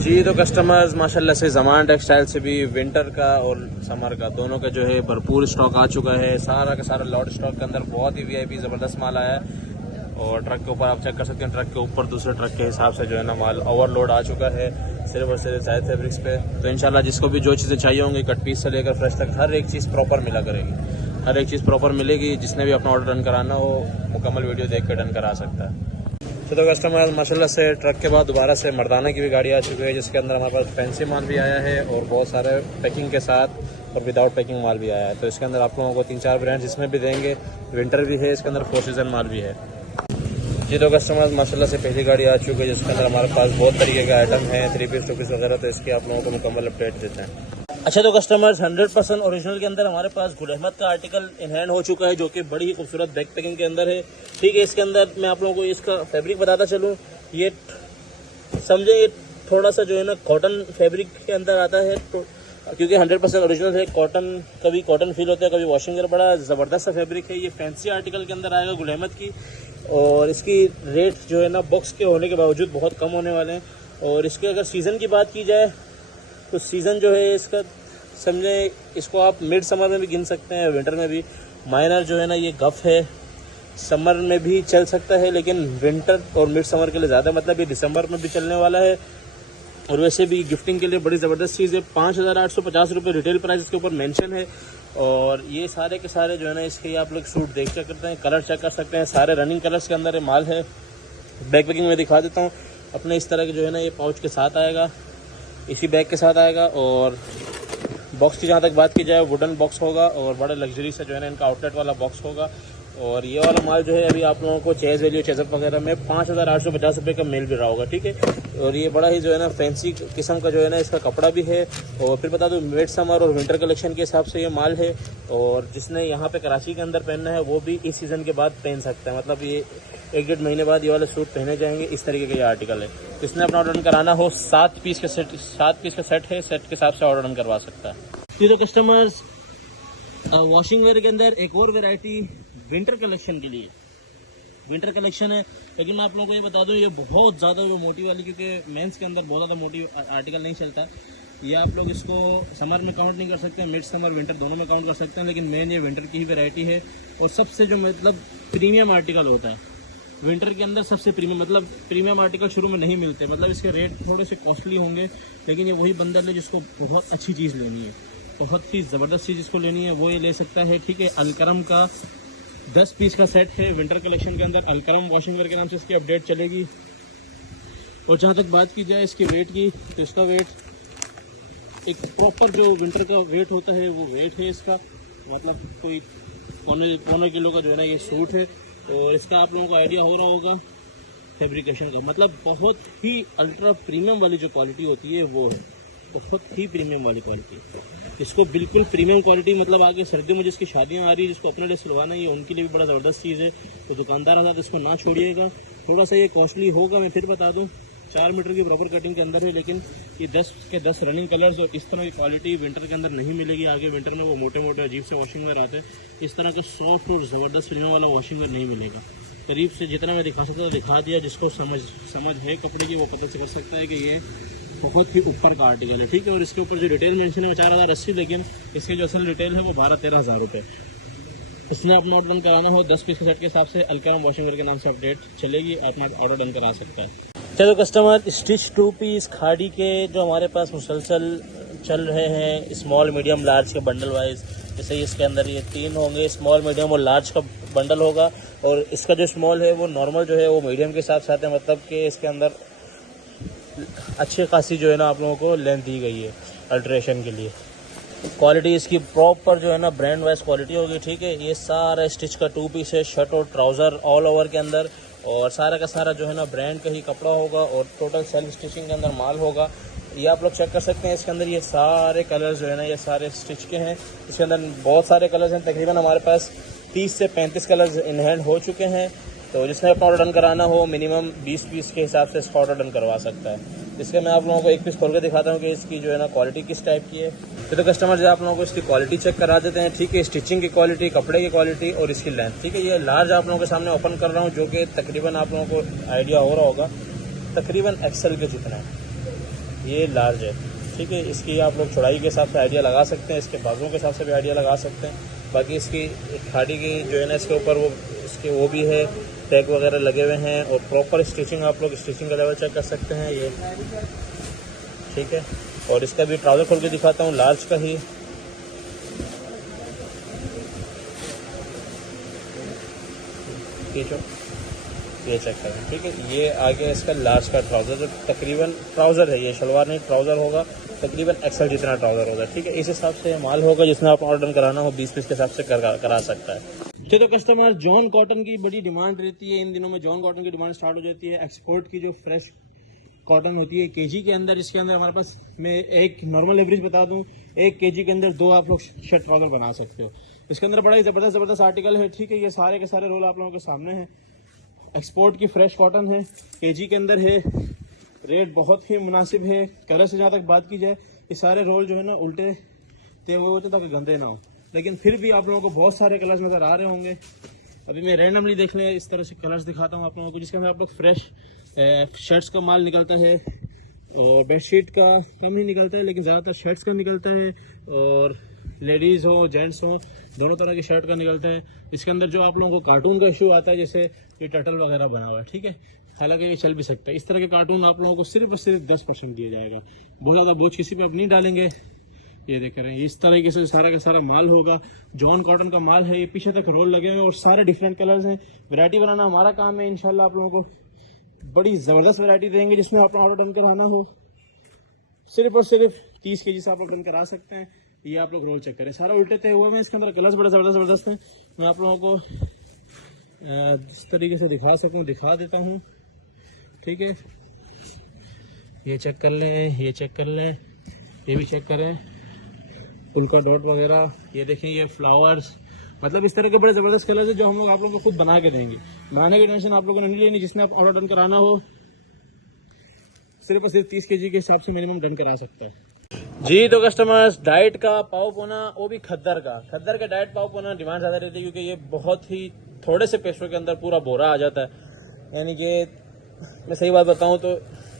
जी तो कस्टमर्स माशाल्लाह से ज़मान टेक्सटाइल से भी विंटर का और समर का दोनों का जो है भरपूर स्टॉक आ चुका है। सारा का सारा लॉट स्टॉक के अंदर बहुत ही वीआईपी ज़बरदस्त माल आया है। और ट्रक के ऊपर आप चेक कर सकते हैं, ट्रक के ऊपर दूसरे ट्रक के हिसाब से जो है ना माल ओवरलोड आ चुका है सिर्फ और सिर्फ जायद फैब्रिक्स पे। तो इंशाल्लाह जिसको भी जो चीज़ें चाहिए होंगी कट पीस से लेकर फ्रेश तक हर एक चीज़ प्रॉपर मिला करेगी, हर एक चीज़ प्रॉपर मिलेगी। जिसने भी अपना ऑर्डर डन कराना हो मुकम्मल वीडियो देख कर डन करा सकता है। तो कस्टमर माशाल्लाह से ट्रक के बाद दोबारा से मर्दाना की भी गाड़ी आ चुकी है, जिसके अंदर हमारे पास फैंसी माल भी आया है और बहुत सारे पैकिंग के साथ और विदाउट पैकिंग माल भी आया है। तो इसके अंदर आप लोगों को 3-4 ब्रांड्स इसमें भी देंगे। विंटर भी है इसके अंदर, 4 सीज़न माल भी है। जी तो कस्टमर माशाल्लाह से पहली गाड़ी आ चुकी है, जिसके अंदर हमारे पास बहुत तरीके का आइटम है, 3 पीस 2 पीस वगैरह। तो इसकी आप लोगों को मुकम्मल अपडेट देते हैं। अच्छा तो कस्टमर्स 100% ओरिजिनल के अंदर हमारे पास गुल अहमद का आर्टिकल इन हैंड हो चुका है, जो कि बड़ी ही खूबसूरत बैक पैकिंग के अंदर है। ठीक है, इसके अंदर मैं आप लोगों को इसका फैब्रिक बताता चलूँ। ये समझे ये थोड़ा सा जो है ना कॉटन फैब्रिक के अंदर आता है, तो क्योंकि 100% ओरिजिनल है। कॉटन कभी कॉटन फील होता है, कभी वॉशिंग कर, बड़ा ज़बरदस्त सा फैब्रिक है। ये फैंसी आर्टिकल के अंदर आएगा गुल अहमद की, और इसकी रेट जो है ना बॉक्स के होने के बावजूद बहुत कम होने वाले हैं। और इसके अगर सीज़न की बात की जाए तो सीज़न जो है इसका समझे इसको आप मिड समर में भी गिन सकते हैं, विंटर में भी। माइनर जो है ना ये गफ है, समर में भी चल सकता है, लेकिन विंटर और मिड समर के लिए ज़्यादा मतलब ये दिसंबर में भी चलने वाला है। और वैसे भी गिफ्टिंग के लिए बड़ी ज़बरदस्त चीज़ है। 5850 रुपये रिटेल प्राइस इसके ऊपर मेंशन है। और ये सारे के सारे जो है ना इसके आप लोग सूट देख चेक करते हैं, कलर चेक कर सकते हैं, सारे रनिंग कलर्स के अंदर ये माल है। बैक पैकिंग में दिखा देता हूँ अपने, इस तरह के जो है ना ये पाउच के साथ आएगा, इसी बैग के साथ आएगा। और बॉक्स की जहाँ तक बात की जाए वुडन बॉक्स होगा और बड़ा लग्जरी से जो है ना इनका आउटलेट वाला बॉक्स होगा। और ये वाला माल जो है अभी आप लोगों को चेज वैल्यू चेजअप वगैरह में 5850 रुपये का मिल भी रहा होगा। ठीक है, और ये बड़ा ही जो है ना फैंसी किस्म का जो है ना इसका कपड़ा भी है। और फिर बता दूँ मिड समर और विंटर कलेक्शन के हिसाब से ये माल है। और जिसने यहाँ पे कराची के अंदर पहनना है वो भी इस सीज़न के बाद पहन सकता है, मतलब ये 1-1.5 महीने बाद ये वाले सूट पहने जाएंगे। इस तरीके का ये आर्टिकल है। जिसने अपना ऑर्डर कराना हो 7 पीस का सेट है, सेट के हिसाब से ऑर्डर डन करवा सकता है। तो कस्टमर्स वॉशिंग वेयर के अंदर एक और वैरायटी विंटर कलेक्शन के लिए विंटर कलेक्शन है। लेकिन मैं आप लोगों को ये बता दूं ये बहुत ज़्यादा जो मोटी वाली, क्योंकि मेंस के अंदर बहुत ज़्यादा मोटी आर्टिकल नहीं चलता। ये आप लोग इसको समर में काउंट नहीं कर सकते, मिड समर विंटर दोनों में काउंट कर सकते हैं। लेकिन मेन ये विंटर की ही वैरायटी है। और सबसे जो मतलब प्रीमियम आर्टिकल होता है विंटर के अंदर, सबसे प्रीमियम मतलब प्रीमियम आर्टिकल शुरू में नहीं मिलते, मतलब इसके रेट थोड़े से कॉस्टली होंगे। लेकिन ये वही बंदा है जिसको बहुत अच्छी चीज़ लेनी है, बहुत ही ज़बरदस्त चीज़ जिसको लेनी है वो ये ले सकता है। ठीक है, अलकरम का 10 पीस का सेट है विंटर कलेक्शन के अंदर। अलकरम वॉशिंग वेयर के नाम से इसकी अपडेट चलेगी। और जहाँ तक बात की जाए इसके वेट की, तो इसका वेट एक प्रॉपर जो विंटर का वेट होता है वो वेट है इसका, मतलब कोई पौने किलो का जो है ना ये सूट है। और इसका आप लोगों को आइडिया हो रहा होगा फैब्रिकेशन का, मतलब बहुत ही अल्ट्रा प्रीमियम वाली जो क्वालिटी होती है वो है, बहुत ही प्रीमियम वाली क्वालिटी। इसको बिल्कुल प्रीमियम क्वालिटी, मतलब आगे सर्दियों में जिसकी शादियां आ रही है, जिसको अपने लिए सिलवाना है, ये उनके लिए भी बड़ा ज़बरदस्त चीज़ है। तो दुकानदार आजाद इसको ना छोड़िएगा। थोड़ा सा ये कॉस्टली होगा, मैं फिर बता दूं 4 मीटर की प्रॉपर कटिंग के अंदर है। लेकिन ये 10 के 10 रनिंग कलर्स और इस तरह की क्वालिटी विंटर के अंदर नहीं मिलेगी। आगे विंटर में वो मोटे मोटे अजीब से वॉशिंग वेयर आते हैं, इस तरह का सॉफ्ट और ज़बरदस्त प्रीमियम वाला वॉशिंग वेयर नहीं मिलेगा। करीब से जितना मैं दिखा सकता था दिखा दिया। जिसको समझ है कपड़े की वो पता चल सकता है कि ये बहुत ही ऊपर का आर्टिकल है। ठीक है, और इसके ऊपर जो रिटेल मेंशन है वो 4080, लेकिन इसके जो असल रिटेल है वो 12-13 हज़ार रुपये। इसने अपना ऑर्डर डन कराना हो 10 पीस के सेट के हिसाब से अलकरम वॉशिंग वेयर के नाम से अपडेट चलेगी, अपना ऑर्डर डन करा सकता है। चलो कस्टमर स्टिच 2 पीस खाड़ी के जो हमारे पास मुसलसल चल रहे हैं, स्मॉल मीडियम लार्ज के बंडल वाइज। जैसे इसके अंदर ये 3 होंगे, स्मॉल मीडियम और लार्ज का बंडल होगा। और इसका जो स्मॉल है वो नॉर्मल जो है वो मीडियम के साथ साथ है, मतलब कि इसके अंदर अच्छी खासी जो है ना आप लोगों को लेंथ दी गई है अल्ट्रेशन के लिए। क्वालिटी इसकी प्रॉपर जो है ना ब्रांड वाइज क्वालिटी होगी। ठीक है, ये सारा स्टिच का 2 पीस है, शर्ट और ट्राउज़र ऑल ओवर के अंदर। और सारा का सारा जो है ना ब्रांड का ही कपड़ा होगा और टोटल सेल्फ स्टिचिंग के अंदर माल होगा। ये आप लोग चेक कर सकते हैं। इसके अंदर ये सारे कलर्स जो है ना ये सारे स्टिच के हैं। इसके अंदर बहुत सारे कलर्स हैं, तकरीबन हमारे पास 30 से 35 कलर्स इन हैंड हो चुके हैं। तो जिसने अपना ऑर्डर डन कराना हो मिनिमम 20 पीस के हिसाब से इसका ऑर्डर डन करवा सकता है। इसके मैं आप लोगों को एक पीस खोल के दिखाता हूँ कि इसकी जो है ना क्वालिटी किस टाइप की है। तो कस्टमर जो आप लोगों को इसकी क्वालिटी चेक करा देते हैं। ठीक है, स्टिचिंग की क्वालिटी, कपड़े की क्वालिटी और इसकी लेंथ। ठीक है, ये लार्ज आप लोगों के सामने ओपन कर रहा हूँ, जो कि तकरीबन आप लोगों को आइडिया हो रहा होगा तकरीबन एक्सेल के जितना है। ये लार्ज है, ठीक है। इसकी आप लोग चौड़ाई के हिसाब से आइडिया लगा सकते हैं, इसके बाजुओं के हिसाब से भी आइडिया लगा सकते हैं। बाकी इसकी खाड़ी की जो है ना इसके ऊपर वो भी है, टैग वगैरह लगे हुए हैं और प्रॉपर स्टिचिंग, आप लोग स्टिचिंग का लेवल चेक कर सकते हैं ये, ठीक है। और इसका भी ट्राउज़र खोल के दिखाता हूँ लार्ज का ही। ये चेक करें, ठीक है। ये आगे इसका लार्ज का ट्राउज़र, जो तकरीबन ट्राउज़र है, ये शलवार नहीं ट्राउज़र होगा, तकरीबन एक्सल जितना ट्राउज़र होगा, ठीक है। इस हिसाब से माल होगा, जिसमें आप ऑर्डर कराना हो 20 पीस के हिसाब से करा सकता है। तो कस्टमर जॉन कॉटन की बड़ी डिमांड रहती है इन दिनों में, जॉन कॉटन की डिमांड स्टार्ट हो जाती है। एक्सपोर्ट की जो फ्रेश कॉटन होती है केजी के अंदर, इसके अंदर हमारे पास, मैं एक नॉर्मल एवरेज बता दूं, 1 केजी के अंदर 2 आप लोग शर्ट ट्राउज़र बना सकते हो। इसके अंदर बड़ा ही ज़बरदस्त आर्टिकल है, ठीक है। ये सारे के सारे रोल आप लोगों के सामने हैं। एक्सपोर्ट की फ्रेश कॉटन है, केजी के अंदर है, रेट बहुत ही मुनासिब है। कलर से जहाँ तक बात की जाए, ये सारे रोल जो है ना उल्टे ते हुए होते ताकि गंदे ना हो, लेकिन फिर भी आप लोगों को बहुत सारे कलर्स नज़र आ रहे होंगे। अभी मैं रैंडमली देखने इस तरह से कलर्स दिखाता हूँ आप लोगों को, जिसके अंदर आप लोग फ्रेश शर्ट्स का माल निकलता है और बेडशीट का कम ही निकलता है, लेकिन ज़्यादातर शर्ट्स का निकलता है और लेडीज़ हो जेंट्स हो दोनों तरह की शर्ट का निकलता है। इसके अंदर जो आप लोगों को कार्टून का इशू आता है, जैसे ये टर्टल वगैरह बना हुआ है, ठीक है, हालांकि ये चल भी सकता है, इस तरह के कार्टून आप लोगों को सिर्फ और सिर्फ 10% दिया जाएगा। बहुत ज़्यादा बोझ किसी पे आप नहीं डालेंगे। ये देख रहे हैं, इस तरीके से सारा का सारा माल होगा, जॉन कॉटन का माल है। ये पीछे तक रोल लगे हुए हैं और सारे डिफरेंट कलर्स हैं। वैरायटी बनाना हमारा काम है, इंशाल्लाह आप लोगों को बड़ी ज़बरदस्त वैरायटी देंगे, जिसमें आप ऑर्डर डन कराना हो सिर्फ और सिर्फ 30 केजी से आप लोग डन करा सकते हैं। ये आप लोग रोल चेक करें, सारा उल्टे तय हुए हैं। इसके अंदर कलर्स बड़े ज़बरदस्त हैं। मैं आप लोगों को इस तरीके से दिखा देता हूँ, ठीक है। ये चेक कर लें, ये चेक कर लें, ये भी चेक करें, उल्का डॉट वगैरह, ये देखें, ये फ्लावर्स, मतलब इस तरह के बड़े ज़बरदस्त कलर्स है जो हम लोग आप लोगों को खुद बना के देंगे। बनाने की टेंशन आप लोगों ने नहीं लेनी। जिसने आप ऑर्डर डन कराना हो सिर्फ और सिर्फ 30 केजी के हिसाब से मिनिमम डन करा सकता है जी। तो कस्टमर्स, डाइट का पाव पोना, वो भी खद्दर का डाइट पाव पोना डिमांड ज़्यादा रहती है, क्योंकि ये बहुत ही थोड़े से पैसों के अंदर पूरा बोरा आ जाता है। यानी कि मैं सही बात बताऊँ तो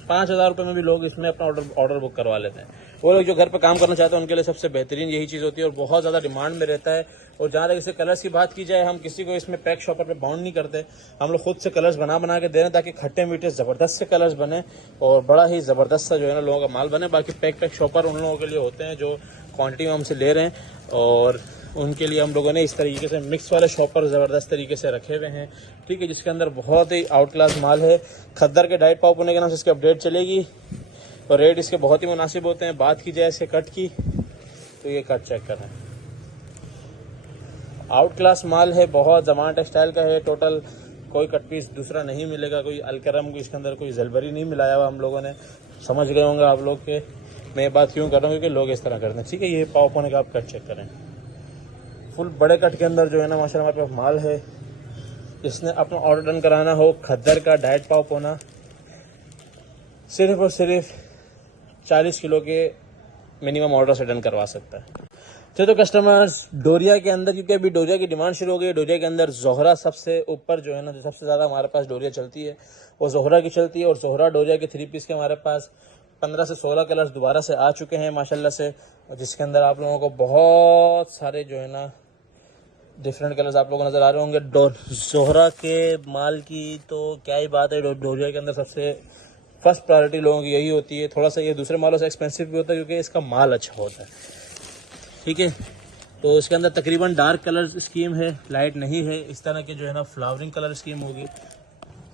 5,000 रुपये में भी लोग इसमें अपना ऑर्डर बुक करवा लेते हैं। वो लोग जो घर पे काम करना चाहते हैं उनके लिए सबसे बेहतरीन यही चीज़ होती है और बहुत ज़्यादा डिमांड में रहता है। और जहाँ तक इससे कलर्स की बात की जाए, हम किसी को इसमें पैक शॉपर पे बाउंड नहीं करते, हम लोग खुद से कलर्स बना के दे रहे हैं ताकि खट्टे मीठे ज़बरदस्त से कलर्स बने और बड़ा ही ज़बरदस्त सा जो है ना लोगों का माल बने। बाकी पैक शॉपर उन लोगों के लिए होते हैं जो क्वान्टिटी में हमसे ले रहे हैं, और उनके लिए हम लोगों ने इस तरीके से मिक्स वाले शॉपर ज़बरदस्त तरीके से रखे हुए हैं, ठीक है, जिसके अंदर बहुत ही आउट क्लास माल है। खद्दर के डाइट पाव पुणे के नाम से इसकी अपडेट चलेगी और रेट इसके बहुत ही मुनासिब होते हैं। बात की जाए इसके कट की, तो ये कट चेक करें, आउट क्लास माल है, बहुत जमान टेक्सटाइल का है। टोटल कोई कट पीस दूसरा नहीं मिलेगा, कोई अलकरम इसके अंदर कोई जलबरी नहीं मिलाया हुआ हम लोगों ने। समझ गए होंगे आप लोग के मैं ये बात क्यों कर रहा हूँ, क्योंकि लोग इस तरह करते हैं, ठीक है। ये पाव पुणे का आप कट चेक करें, फुल बड़े कट के अंदर जो है ना माशाल्लाह हमारे पास माल है। जिसने अपना ऑर्डर डन कराना हो खद्दर का डाइट पाव पोना, सिर्फ और सिर्फ 40 किलो के मिनिमम ऑर्डर से डन करवा सकता है। तो कस्टमर्स, डोरिया के अंदर, क्योंकि अभी डोरिया की डिमांड शुरू हो गई है, डोरिया के अंदर जोहरा सबसे ऊपर जो है ना, जो सबसे ज़्यादा हमारे पास डोरिया चलती है वो जोहरा की चलती है। और जोहरा डोरिया के 3 पीस के हमारे पास 15 से 16 कलर्स दोबारा से आ चुके हैं माशाल्लाह से, जिसके अंदर आप लोगों को बहुत सारे जो है ना डिफरेंट कलर्स आप लोगों को नज़र आ रहे होंगे। जोहरा के माल की तो क्या ही बात है, डोरिया के अंदर सबसे फर्स्ट प्रायोरिटी लोगों की यही होती है। थोड़ा सा ये दूसरे मालों से एक्सपेंसिव भी होता है क्योंकि इसका माल अच्छा होता है, ठीक है। तो इसके अंदर तकरीबन डार्क कलर स्कीम है, लाइट नहीं है, इस तरह के जो है ना फ्लावरिंग कलर स्कीम होगी।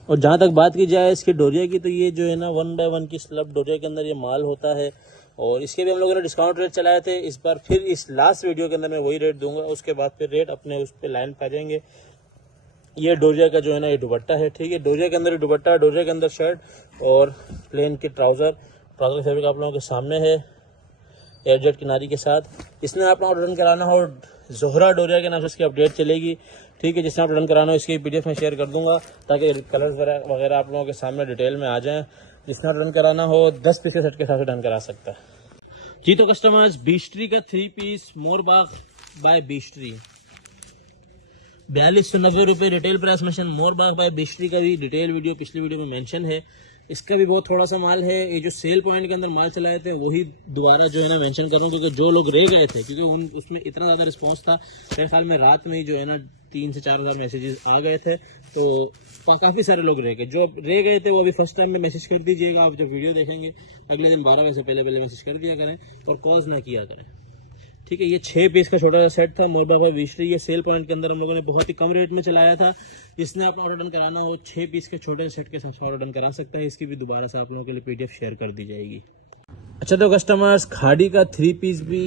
और जहाँ तक बात की जाए इसके डोरिया की, तो ये जो है ना 1 बाय 1 की स्लब डोरिया के अंदर ये माल होता है। और इसके भी हम लोगों ने डिस्काउंट रेट चलाए थे इस बार, फिर इस लास्ट वीडियो के अंदर मैं वही रेट दूंगा, उसके बाद फिर रेट अपने उस पर लाइन पा जाएंगे। ये डोरिया का जो है ना ये दुपट्टा है, ठीक है। डोरिया के अंदर दुपट्टा, डोरिया के अंदर शर्ट और प्लेन की ट्राउज़र फैब्रिक आप लोगों के सामने है एयरजेट किनारी के साथ। इसमें आप ऑर्डर कराना हो जोहरा डोरिया के नाम से इसकी अपडेट चलेगी, ठीक है। जिसने आप डन कराना हो इसकी PDF में शेयर कर दूंगा ताकि कलर्स वगैरह आप लोगों के सामने डिटेल में आ जाएं। जिसने डन कराना हो 10 पीस के सेट के हिसाब से डन करा सकता है जी। तो कस्टमर्स, बीस्ट्री का 3 पीस मोरबाग बाय बीस्ट्री 4290 रुपये retail price mention. Morbag bye बीस्ट्री का भी डिटेल वीडियो पिछली वीडियो में मेंशन है, इसका भी बहुत थोड़ा सा माल है। ये जो सेल पॉइंट के अंदर माल चलाए थे वही दोबारा जो है ना मेंशन करूँ, क्योंकि जो लोग रह गए थे, क्योंकि उसमें इतना ज़्यादा रिस्पांस था, मेरे ख्याल में रात में ही जो है ना 3 से 4 हज़ार मैसेजेस आ गए थे, तो काफ़ी सारे लोग रह गए। जो रह गए थे वो अभी फर्स्ट टाइम में मैसेज कर दीजिएगा। आप जब वीडियो देखेंगे अगले दिन 12 बजे से पहले मैसेज कर दिया करें और कॉल्स ना किया करें, ठीक है। ये 6 पीस का छोटा सा सेट था मोरबा भाई विशरी। ये सेल पॉइंट के अंदर हम लोगों ने बहुत ही कम रेट में चलाया था। जिसने अपना ऑर्डर डन कराना हो 6 पीस के छोटे सेट के साथ ऑर्डर डन करा सकता है। इसकी भी दोबारा से आप लोगों के लिए PDF शेयर कर दी जाएगी। अच्छा, तो कस्टमर्स खाड़ी का 3 पीस भी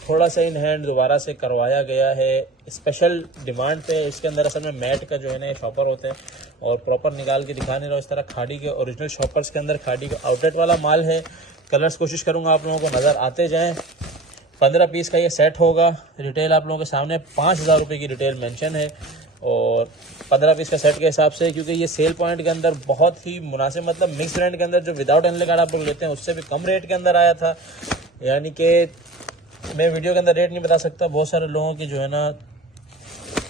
थोड़ा सा इन हैंड दोबारा से करवाया गया है स्पेशल डिमांड पे। इसके अंदर असल में मैट का जो है ना शॉपर होते हैं और प्रॉपर निकाल के दिखा नहीं रहा। इस तरह खाड़ी के ओरिजिनल शॉपर्स के अंदर खाड़ी का आउटलेट वाला माल है। कलर्स कोशिश करूँगा आप लोगों को नज़र आते जाएँ। 15 पीस का ये सेट होगा। रिटेल आप लोगों के सामने 5,000 रुपये की रिटेल मेंशन है और 15 पीस का सेट के हिसाब से, क्योंकि ये सेल पॉइंट के अंदर बहुत ही मुनासिब, मतलब मिक्स ब्रांड के अंदर जो विदाउट एनले कार्ड आप लोग लेते हैं उससे भी कम रेट के अंदर आया था। यानी कि मैं वीडियो के अंदर रेट नहीं बता सकता, बहुत सारे लोगों की जो है ना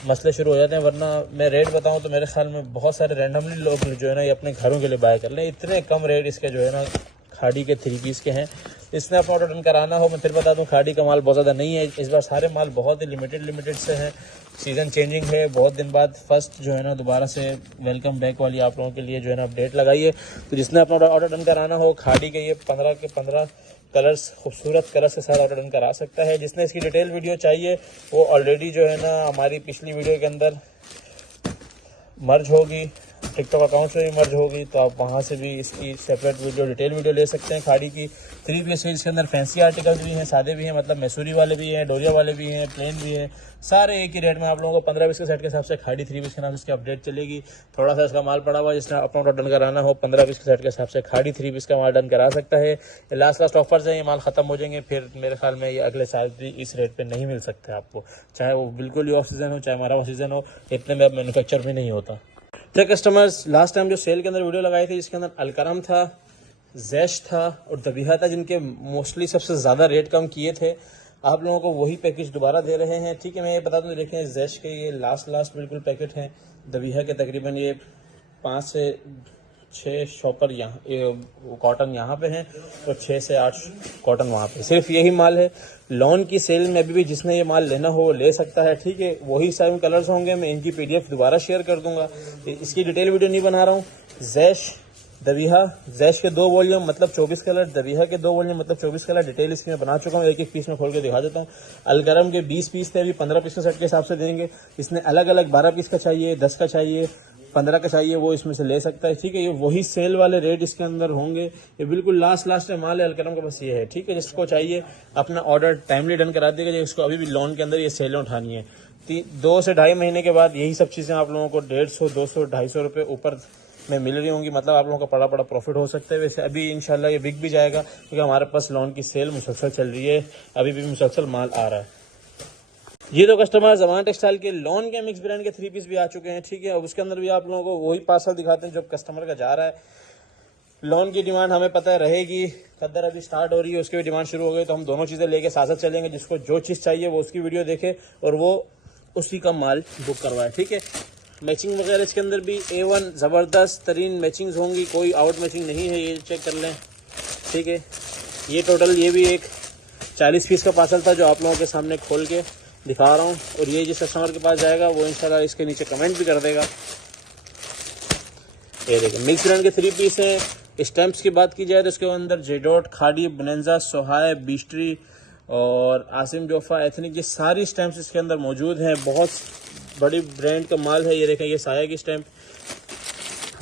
मसले शुरू हो जाते हैं, वरना मैं रेट बताऊं तो मेरे ख्याल में बहुत सारे रैंडमली लोग जो है ना ये अपने घरों के लिए बाय कर लें। इतने कम रेट इसके जो है ना खाड़ी के 3 पीस के हैं। इसने अपना ऑर्डर डन कराना हो, मैं फिर बता दूं खाड़ी का माल बहुत ज़्यादा नहीं है इस बार। सारे माल बहुत ही लिमिटेड से हैं। सीज़न चेंजिंग है, बहुत दिन बाद फर्स्ट जो है ना दोबारा से वेलकम बैक वाली आप लोगों के लिए जो है ना अपडेट लगाई है। तो जिसने अपना ऑर्डर डन कराना हो खाड़ी के ये 15 के 15 कलर्स, खूबसूरत कलर्स के साथ ऑर्डर डन करा सकता है। जिसने इसकी डिटेल वीडियो चाहिए वो ऑलरेडी जो है ना हमारी पिछली वीडियो के अंदर मर्ज होगी, टिकटॉक अकाउंट से भी मर्ज होगी, तो आप वहाँ से भी इसकी सेपरेट वीडियो, डिटेल वीडियो ले सकते हैं। खाड़ी की 3 पीस है, इसके अंदर फैंसी आर्टिकल्स भी हैं, सादे भी हैं, मतलब मैसूरी वाले भी हैं, डोरिया वाले भी हैं, प्लेन भी हैं, सारे एक ही रेट में आप लोगों को 15 पीस के सेट के हिसाब से खाड़ी 3 पीस के नाम से इसकी अपडेट चलेगी। थोड़ा सा इसका माल पड़ा हुआ, जिसने अपना ऑर्डर डन कराना हो 15 पीस के सेट के हिसाब से खाड़ी 3 पीस का माल डन करा सकता है। ये लास्ट ऑफर्स हैं, ये माल ख़त्म हो जाएंगे, फिर मेरे ख्याल में ये अगले साल भी इस रेट पर नहीं मिल सकते आपको, चाहे वो बिल्कुल ही ऑफ सीज़न हो, चाहे हमारा सीज़न हो, इतने में अब मैन्युफैक्चर भी नहीं होता। तो कस्टमर्स, लास्ट टाइम जो सेल के अंदर वीडियो लगाई थी जिसके अंदर अलकरम था, जैश था और दबिहा था, जिनके मोस्टली सबसे ज़्यादा रेट कम किए थे, आप लोगों को वही पैकेज दोबारा दे रहे हैं। ठीक है, मैं ये बता दूं, देखें जैश के ये लास्ट बिल्कुल पैकेट हैं। दबिहा के तकरीबन ये 5 से 6 शॉपर यहाँ कॉटन यहाँ पे हैं और 6 से 8 कॉटन वहाँ पे, सिर्फ यही माल है। लॉन की सेल में अभी भी जिसने ये माल लेना हो वो ले सकता है। ठीक है, वही सेम कलर्स होंगे, मैं इनकी PDF दोबारा शेयर कर दूंगा, इसकी डिटेल वीडियो नहीं बना रहा हूँ। जैश दबिहा, जैश के 2 वॉल्यूम मतलब 24 कलर, दबिहा के 2 वॉल्यूम मतलब 24 कलर, डिटेल इसकी मैं बना चुका हूँ, एक पीस में खोल के दिखा देता हूँ। अलकरम के 20 पीस थे, अभी 15 पीस के सेट के हिसाब से देंगे। इसने अलग अलग 12 पीस का चाहिए, 10 का चाहिए, 15 का चाहिए, वो इसमें से ले सकता है। ठीक है, ये वही सेल वाले रेट इसके अंदर होंगे। ये बिल्कुल लास्ट में माल है अलकरम का, बस ये है। ठीक है, जिसको चाहिए अपना ऑर्डर टाइमली डन करा देगा, जिसको अभी भी लोन के अंदर ये सेलें उठानी है। 2 से 2.5 महीने के बाद यही सब चीज़ें आप लोगों को 150, 200, 250 रुपये ऊपर में मिल रही होंगी, मतलब आप लोगों का बड़ा प्रॉफिट हो सकता है। वैसे अभी इंशाल्लाह ये बिक भी जाएगा, क्योंकि हमारे पास लोन की सेल मुसलसल चल रही है, अभी भी मुसलसल माल आ रहा है। ये तो कस्टमर ज़मान टेक्सटाइल के लॉन के मिक्स ब्रांड के 3 पीस भी आ चुके हैं। ठीक है, अब उसके अंदर भी आप लोगों को वही पार्सल दिखाते हैं जो कस्टमर का जा रहा है। लोन की डिमांड हमें पता है रहेगी, कदर अभी स्टार्ट हो रही है, उसकी भी डिमांड शुरू हो गई, तो हम दोनों चीज़ें लेके साथ चलेंगे। जिसको जो चीज़ चाहिए वो उसकी वीडियो देखे और वो उसी का माल बुक करवाए। ठीक है, मैचिंग वगैरह इसके अंदर भी A1 ज़बरदस्त तरीन मैचिंग्स होंगी, कोई आउट मैचिंग नहीं है, ये चेक कर लें। ठीक है, ये टोटल ये भी एक 40 पीस का पार्सल था जो आप लोगों के सामने खोल के दिखा रहा हूँ, और ये जिस कस्टमर के पास जाएगा वो इंशाल्लाह इसके नीचे कमेंट भी कर देगा। ये देखिए मिक्स ब्रांड के 3 पीस हैं। स्टैम्प्स की बात की जाए तो इसके अंदर जेडोट, खाड़ी, बोनेंजा, सोहाय, बीस्ट्री और आसिम जोफा, एथनिक, ये सारी स्टैम्प्स इसके अंदर मौजूद हैं। बहुत बड़ी ब्रांड का माल है। ये देखें, ये साया की स्टैम्प,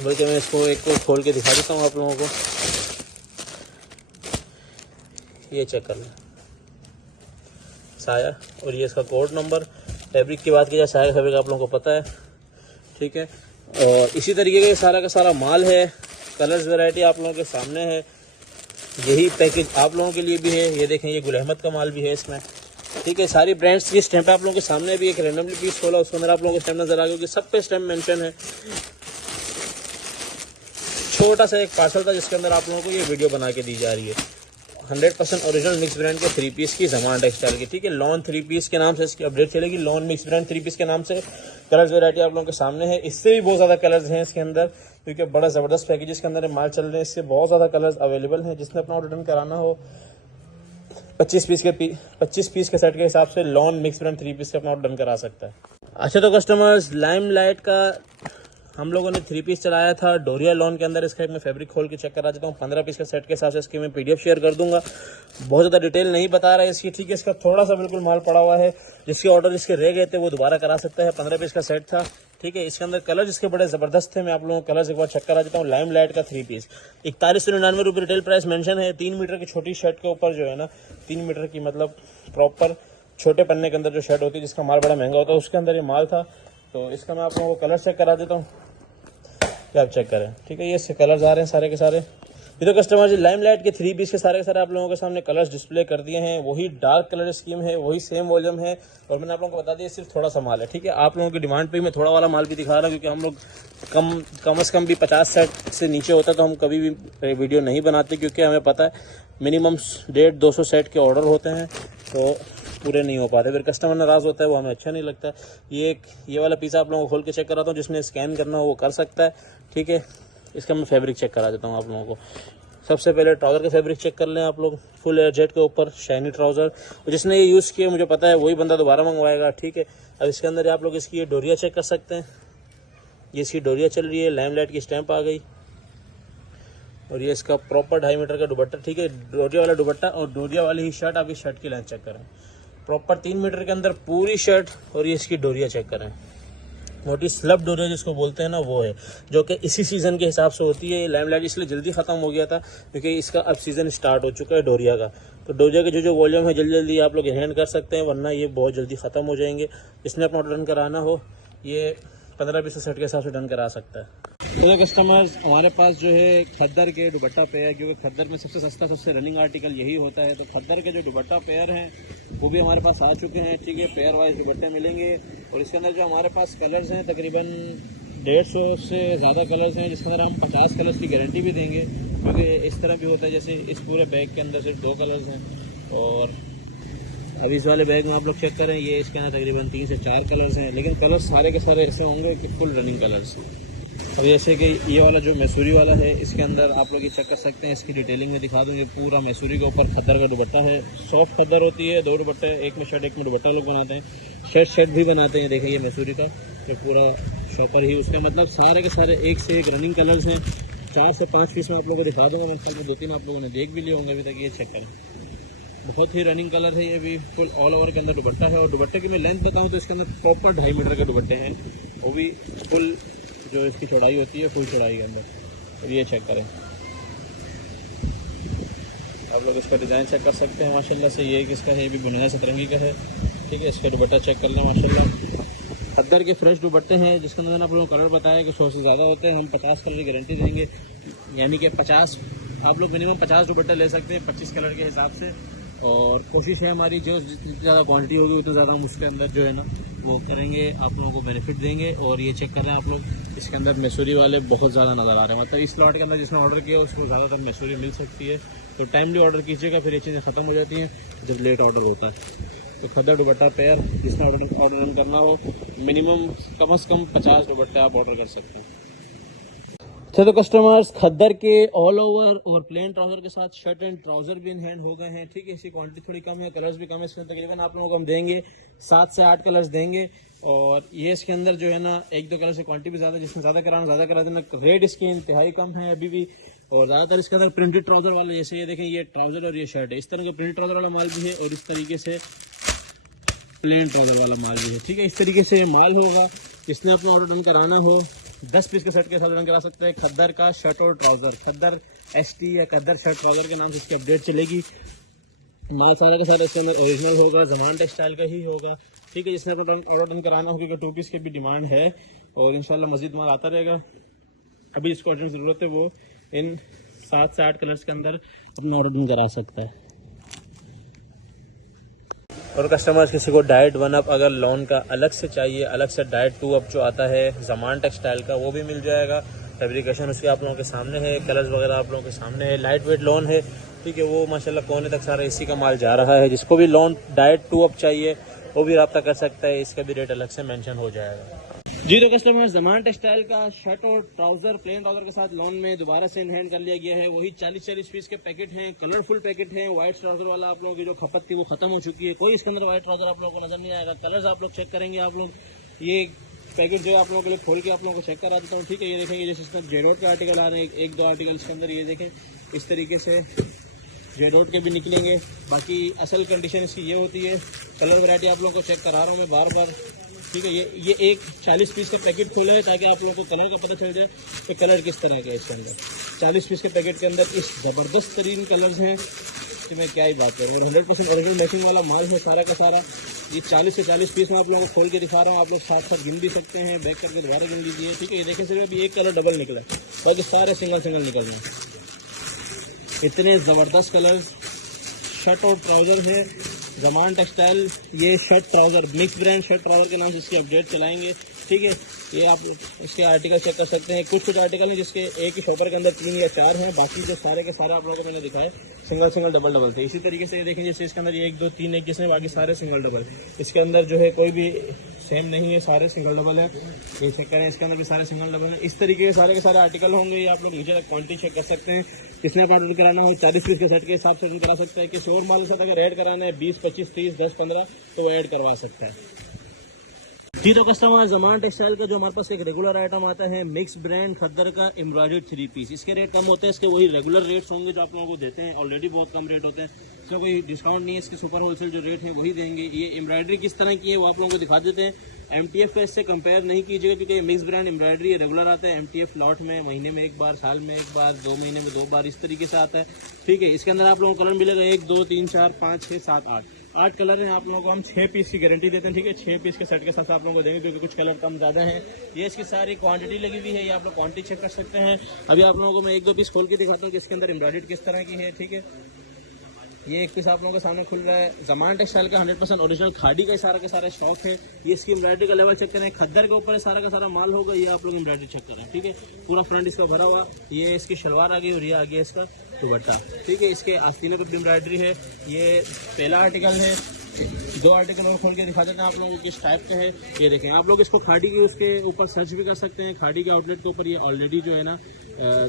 बल्कि मैं इसको एक को खोल के दिखा देता हूँ आप लोगों को, ये चेक कर लें, साया, और ये इसका कोड नंबर। फैब्रिक की बात की जाए, साया फैब्रिक आप लोगों को पता है। ठीक है, और इसी तरीके का सारा का सारा माल है। कलर्स वैरायटी आप लोगों के सामने है। यही पैकेज आप लोगों के लिए भी है। ये देखें, ये गुल अहमद का माल भी है इसमें। ठीक है, सारी ब्रांड्स की स्टैंप आप लोगों के सामने भी। एक रैंडमली पीस खोला, उसके अंदर आप लोगों को स्टैंप नजर आ गया कि सब पे स्टैंप मेंशन है। छोटा सा एक पार्सल था जिसके अंदर आप लोगों को ये वीडियो बना के दी जा रही है। 100% ओरिजिनल मिक्स ब्रांड के 3 पीस की ज़मान टेक्सटाइल की। ठीक है, लॉन 3 पीस के नाम से इसकी अपडेट चलेगी। लॉन मिक्स ब्रांड 3 पीस के नाम से कलर्स वैरायटी आप लोगों के सामने है। इससे भी बहुत ज़्यादा कलर्स हैं इसके अंदर, क्योंकि बड़ा ज़बरदस्त पैकेजेस के अंदर माल चल रहे हैं। इससे बहुत ज़्यादा कलर्स अवेलेबल हैं। जिसने अपना ऑर्डर डन कराना हो 25 पीस के सेट के हिसाब से लॉन मिक्स ब्रांड 3 पीस का अपना ऑर्डर डन करा सकता है। अच्छा तो कस्टमर्स, लाइमलाइट का हम लोगों ने 3 पीस चलाया था डोरिया लॉन के अंदर। इसका मैं फैब्रिक खोल के चेक करा देता हूँ। 15 पीस के सेट के हिसाब से इसकी मैं PDF शेयर कर दूंगा। बहुत ज़्यादा डिटेल नहीं बता रहा है इसकी, ठीक है। इसका थोड़ा सा बिल्कुल माल पड़ा हुआ है। जिसके ऑर्डर इसके रह गए थे वो दोबारा करा सकता है। 15 पीस का सेट था, ठीक है। इसके अंदर कलर जिसके बड़े ज़बरदस्त थे। मैं आप लोगों को कलर्स एक बार चेक करा देता हूँ। लाइमलाइट का 3 पीस 4199 रुपये रिटेल प्राइस मेंशन है। 3 मीटर की छोटी शर्ट के ऊपर जो है ना, 3 मीटर की मतलब प्रॉपर छोटे पन्ने के अंदर जो शर्ट होती है जिसका माल बड़ा महंगा होता है, उसके अंदर ये माल था। तो इसका मैं आप लोगों को कलर चेक करा देता हूँ, क्या आप चेक करें, ठीक है। ये इसके कलर्स आ रहे हैं सारे के सारे। ये तो कस्टमर जी लाइमलाइट के 3 पीस के सारे आप लोगों के सामने कलर्स डिस्प्ले कर दिए हैं। वही डार्क कलर स्कीम है, वही सेम वॉल्यूम है। और मैंने आप लोगों को बता दिया सिर्फ थोड़ा सा माल है, ठीक है। आप लोगों की डिमांड पे मैं थोड़ा वाला माल भी दिखा रहा हूँ, क्योंकि हम लोग कम से कम भी 50 सेट से नीचे होता तो हम कभी भी वीडियो नहीं बनाते, क्योंकि हमें पता है मिनिमम 150-200 सेट के ऑर्डर होते हैं तो पूरे नहीं हो पाते। फिर कस्टमर नाराज़ होता है, वो हमें अच्छा नहीं लगता। ये वाला पीस आप लोगों को खोल के चेक कराता हूँ। जिसने स्कैन करना हो वो कर सकता है, ठीक है। इसका मैं फैब्रिक चेक करा देता हूँ आप लोगों को। सबसे पहले ट्राउज़र का फैब्रिक चेक कर लें आप लोग। फुल एयर जेट के ऊपर शाइनी ट्राउज़र। जिसने ये यूज़ किया मुझे पता है वही बंदा दोबारा मंगवाएगा, ठीक है। अब इसके अंदर आप लोग इसकी ये डोरिया चेक कर सकते हैं। ये इसकी डोरिया चल रही है, लाइमलाइट की स्टैंप आ गई। और ये इसका प्रॉपर 2.5 मीटर का दुपट्टा, ठीक है। डोरिया वाला दुपट्टा और डोरिया वाली ही शर्ट। आप इस शर्ट की लेंथ चेक करें, प्रॉपर 3 मीटर के अंदर पूरी शर्ट। और ये इसकी डोरिया चेक करें, मोटी स्लब डोरिया जिसको बोलते हैं ना, वो है, जो कि इसी सीज़न के हिसाब से होती है। लाइमलाइट इसलिए जल्दी ख़त्म हो गया था क्योंकि इसका अब सीज़न स्टार्ट हो चुका है डोरिया का। तो डोरिया के जो वॉल्यूम है जल्दी आप लोग हैंड कर सकते हैं, वरना ये बहुत जल्दी ख़त्म हो जाएंगे। इसने अपना ऑर्डर डन कराना हो ये 15-20 सेट के हिसाब से डन करा सकता है। तो कस्टमर्स, हमारे पास जो है खद्दर के दुपट्टा पेयर, क्योंकि खद्दर में सबसे सस्ता सबसे रनिंग आर्टिकल यही होता है। तो खद्दर के जो दुपट्टा पेयर हैं वो भी हमारे पास आ चुके हैं, ठीक है। पेयर वाइज दुपट्टे मिलेंगे। और इसके अंदर जो हमारे पास कलर्स हैं तकरीबन 150 से ज़्यादा कलर्स हैं, जिसके अंदर हम 50 कलर्स की गारंटी भी देंगे। क्योंकि इस तरह भी होता है जैसे इस पूरे बैग के अंदर सिर्फ 2 कलर्स हैं। और अभी इस वाले बैग में आप लोग चेक करें, ये इसके अंदर तकरीबन 3 से 4 कलर्स हैं, लेकिन कलर्स सारे के सारे ऐसे होंगे कि फुल रनिंग कलर्स। अब जैसे कि ये वाला जो मैसूरी वाला है, इसके अंदर आप लोग ये चेक कर सकते हैं। इसकी डिटेलिंग में दिखा दूँ। ये पूरा मैसूरी के ऊपर खद्दर का दुपट्टा है। सॉफ्ट खद्दर होती है, 2 दुपट्टे, एक में शर्ट एक में दुपट्टा लोग बनाते हैं। शर्ट भी बनाते हैं। देखिए ये मैसूरी का जो पूरा शॉपर ही, उसका मतलब सारे के सारे एक से एक रनिंग कलर्स हैं। 4 से 5 पीस में आप लोगों को दिखा दूँगा। मेरे ख्याल में 2-3 आप लोगों ने देख भी लिए होंगे अभी तक। ये चेक करें, बहुत ही रनिंग कलर है। ये भी फुल ऑल ओवर के अंदर दुपट्टा है। और दुपट्टे की मैं लेंथ बताऊँ तो इसके अंदर प्रॉपर 2.5 मीटर के दुपट्टे हैं, वो भी फुल जो इसकी चौड़ाई होती है, फुल चौड़ाई के अंदर। और ये चेक करें, आप लोग इसका डिज़ाइन चेक कर सकते हैं माशाल्लाह से। ये किसका है, ये भी बुनिया सतरंगी का है, ठीक है। इसका दुपट्टा चेक कर लें माशाल्लाह। खद्दर के फ्रेश दुपट्टे हैं, जिसके अंदर आप लोगों को कलर बताया कि 100 से ज़्यादा होते हैं। हम 50 कलर की गारंटी देंगे, यानी कि 50 आप लोग मिनिमम 50 दुपट्टे ले सकते हैं 25 कलर के हिसाब से। और कोशिश है हमारी जो जितनी ज़्यादा क्वांटिटी होगी उतना ज़्यादा हम उसके अंदर जो है ना वो करेंगे, आप लोगों को बेनिफिट देंगे। और ये चेक कर रहे हैं आप लोग, इसके अंदर मैसूरी वाले बहुत ज़्यादा नज़र आ रहे हैं। मतलब इस लॉट के अंदर जिसने ऑर्डर किया उसको ज़्यादातर मैसूरी मिल सकती है। तो टाइमली ऑर्डर कीजिएगा, फिर ये चीज़ें ख़त्म हो जाती हैं जब लेट ऑर्डर होता है। तो खद्दर दुपट्टा पेयर जिसमें ऑर्डर करना हो, मिनिमम कम से कम 50 दुपट्टे आप ऑर्डर कर सकते हैं। तो कस्टमर्स, खद्दर के ऑल ओवर और प्लेन ट्राउजर के साथ शर्ट एंड ट्राउजर भी इन हैंड हो गए हैं, ठीक है। इसकी क्वांटिटी थोड़ी कम है, कलर्स भी कम है। इसमें तकरीबन आप लोगों को हम देंगे 7 से 8 कलर्स देंगे। और ये इसके अंदर जो है ना 1-2 कलर से क्वांटिटी भी ज़्यादा, जिसमें ज़्यादा करा देना। रेट इसकी इंतहाई कम है अभी भी। और ज़्यादातर इसके अंदर प्रिंटेड ट्राउजर वाले, जैसे ये देखें ये ट्राउजर और ये शर्ट है, इस तरह के प्रिंटेड ट्राउजर वाला माल भी है। और इस तरीके से प्लेन ट्राउजर वाला माल भी है, ठीक है। इस तरीके से माल होगा। जिसने अपना ऑर्डर डन कराना हो 10 पीस के सेट के साथ डन करा सकते हैं। खद्दर का शर्ट और ट्राउज़र, खद्दर ST या खद्दर शर्ट ट्राउज़र के नाम से इसकी अपडेट चलेगी। माल सारे के सारे इसके अंदर ओरिजिनल होगा, ज़मान टेक्सटाइल का ही होगा, ठीक है। जिसने अपना ऑर्डर डन कराना हो, क्योंकि 2 पीस की भी डिमांड है और इंशाल्लाह मज़ीद माल आता रहेगा। अभी इसको ऑर्डर की ज़रूरत है, वो इन 7 से 8 कलर्स के अंदर अपना ऑर्डर डन करा सकता है। और कस्टमर्स किसी को डाइट 1 अप अगर लॉन का अलग से चाहिए, अलग से डाइट 2 अप जो आता है ज़मान टेक्सटाइल का, वो भी मिल जाएगा। फैब्रिकेशन उसके आप लोगों के सामने है, कलर्स वगैरह आप लोगों के सामने है। लाइट वेट लॉन है, ठीक है। वो माशाल्लाह कोने तक सारा इसी का माल जा रहा है। जिसको भी लॉन डाइट 2 अप चाहिए वो भी रब्ता कर सकता है, इसका भी रेट अलग से मेंशन हो जाएगा। जी तो कस्टमर ज़मान टेक्सटाइल का शर्ट और ट्राउजर प्लेन ट्राउजर के साथ लोन में दोबारा से इनहैंड कर लिया गया है। वही 40-40 पीस के पैकेट हैं, कलरफुल पैकेट हैं। व्हाइट ट्राउजर वाला आप लोगों की जो खपत थी वो खत्म हो चुकी है, कोई इसके अंदर व्हाइट ट्राउजर आप लोगों को नजर नहीं आएगा। कलर्स आप लोग चेक करेंगे, आप लोग ये पैकेट जो है आप लोगों के लिए खोल के आप लोगों को चेक करा देता हूँ। ठीक है, ये देखेंगे जैसे इसमें जेडोट के आर्टिकल आ रहे हैं, एक दो आर्टिकल इसके अंदर ये देखें इस तरीके से जेडोट के भी निकलेंगे। बाकी असल कंडीशन इसकी ये होती है। कलर वैरायटी आप लोगों को चेक करा रहा हूँ मैं बार बार। ठीक है, ये एक 40 पीस का पैकेट खोला है ताकि आप लोगों को कलर का पता चल जाए कि कलर किस तरह का है इसके अंदर। 40 पीस के पैकेट के अंदर इस ज़बरदस्त तरीन कलर्स हैं कि मैं क्या ही बात करूँ। और 100% ओरिजिनल मैचिंग वाला माल है सारा का सारा। ये 40 से 40 पीस मैं आप लोगों को खोल के दिखा रहा हूँ, आप लोग साथ साथ गिन भी सकते हैं, बैक करके दोबारा गिन लीजिए। ठीक है, ये देखें सिर्फ अभी एक कलर डबल निकला है और सारे सिंगल सिंगल निकल रहे हैं। इतने ज़बरदस्त कलर्स शर्ट और ट्राउज़र है ज़मान टेक्सटाइल। ये shirt trouser mix brand shirt trouser के नाम से इसकी अपडेट चलाएंगे। ठीक है, ये आप इसके आर्टिकल चेक कर सकते हैं। कुछ आर्टिकल हैं जिसके एक ही शॉपर के अंदर 3 या 4 हैं, बाकी जो सारे के सारे आप लोगों को मैंने दिखाए सिंगल सिंगल डबल डबल थे। इसी तरीके से ये देखें जैसे इसके अंदर ये 1 2 3 एक जैसे, बाकी सारे सिंगल डबल। इसके अंदर जो है कोई भी सेम नहीं है, सारे सिंगल डबल है। ये चेक करें, इसके अंदर भी सारे सिंगल डबल है। इस तरीके के सारे आर्टिकल होंगे। ये आप लोग नीचे तक क्वांटिटी चेक कर सकते हैं। किसने ऑर्डर कराना हो 40 पीस के सेट के हिसाब से करा सकता है। किसी और माल के साथ अगर ऐड कराना है 20 25 30 10 15 तो वो ऐड करवा सकता है। जी तो कस्टमर ज़मान टेक्सटाइल का जो हमारे पास एक रेगुलर आइटम आता है मिक्स ब्रांड खद्दर का एम्ब्रॉयडर्ड 3 पीस, इसके रेट कम होते हैं। इसके वही रेगुलर रेट्स होंगे जो आप लोगों को देते हैं, ऑलरेडी बहुत कम रेट होते हैं। इसका कोई डिस्काउंट नहीं है, इसके सुपर होलसेल जो रेट है वही देंगे। ये एम्ब्रॉयडरी किस तरह की है वो आप लोगों को दिखा देते हैं। MTF का इससे कंपेयर नहीं कीजिएगा क्योंकि ये मिक्स ब्रांड एम्ब्रॉयडरी रेगुलर आता है। MTF लॉट में महीने में एक बार, साल में एक बार, 2 महीने में 2 बार, इस तरीके से आता है। ठीक है, इसके अंदर आप लोगों को कलर मिलेगा 1 2 3 4 5 6 7 8 कलर हैं। आप लोगों को हम 6 पीस की गारंटी देते हैं। ठीक है, 6 पीस के सेट के साथ आप लोगों को देंगे क्योंकि कुछ कलर कम ज़्यादा हैं। ये इसकी सारी क्वांटिटी लगी हुई है, ये आप लोग क्वांटिटी चेक कर सकते हैं। अभी आप लोगों को मैं 1 2 पीस खोल के दिखाता हूँ कि इसके अंदर एम्ब्रॉयडरी किस तरह की है। ठीक है, ये एक पीस आप लोगों के सामने खुल रहा है। ज़मान टेक्सटाइल का 100% ओरिजिनल खाड़ी का सारा स्टॉक है। ये इसकी एम्ब्रॉयडरी का लेवल चेक करें, खद्दर के ऊपर सारा का सारा माल होगा। ये आप लोग एम्ब्रॉयडरी चेक करें। ठीक है, पूरा फ्रंट इसका भरा हुआ। ये इसकी शलवार आ गई और ये आ गया इसका दुपट्टा। ठीक है, इसके आस्तीने पर एम्ब्रॉयडरी है। ये पहला आर्टिकल है। 2 आर्टिकल और खोल के दिखा देते हैं आप लोगों को किस टाइप का है। ये देखें, आप लोग इसको खाड़ी के उसके ऊपर सर्च भी कर सकते हैं। खाड़ी के आउटलेट के ऊपर ये ऑलरेडी जो है ना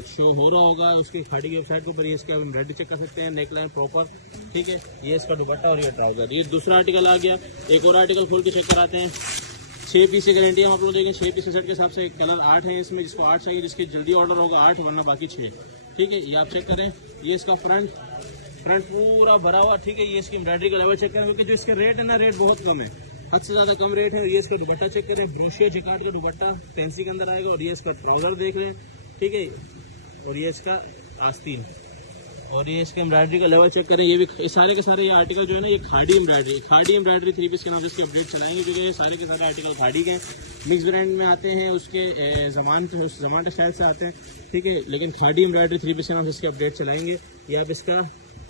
शो हो रहा होगा उसकी खाड़ी की वेबसाइट के ऊपर। ये इसके आप एम्ब्रॉयडरी चेक कर सकते हैं, नेक लाइन प्रॉपर। ठीक है, ये इसका दुपट्टा और ये ट्राउजर। ये दूसरा आर्टिकल आ गया। एक और आर्टिकल खोल के चेक कराते हैं। 6 पीस की गारंटी हम आप लोग देखें। 6 पीस के सेट के हिसाब से कलर 8 हैं इसमें, जिसको 8 चाहिए जिसकी जल्दी ऑर्डर होगा 8 वरना बाकी 6। ठीक है, ये आप चेक करें। ये इसका फ्रंट पूरा भरा हुआ। ठीक है, ये इसकी एम्ब्रॉयडरी का लेवल चेक करें क्योंकि जो इसके रेट है ना, रेट बहुत कम है, हद से ज़्यादा कम रेट है। ये इसका दुपट्टा चेक करें, ब्रोशिया जिकार्ड का दुपट्टा फैंसी के अंदर आएगा। और ये इसका ट्राउजर देख लें। ठीक है, और ये इसका आस्तीन और ये इसके एम्ब्रॉयडरी का लेवल चेक करें। ये भी सारे के सारे ये आर्टिकल जो है ना, ये खाड़ी एम्ब्रॉयडरी 3 पीस के नाम से इसकी अपडेट चलाएंगे क्योंकि ये सारे के सारे आर्टिकल खाड़ी के हैं। मिक्स ब्रांड में आते हैं, उसके ज़मान टेक्सटाइल से आते हैं। ठीक है, लेकिन खाड़ी एम्ब्रॉयडरी 3 पीस के नाम से इसकी अपडेट चलाएंगे। ये आप इसका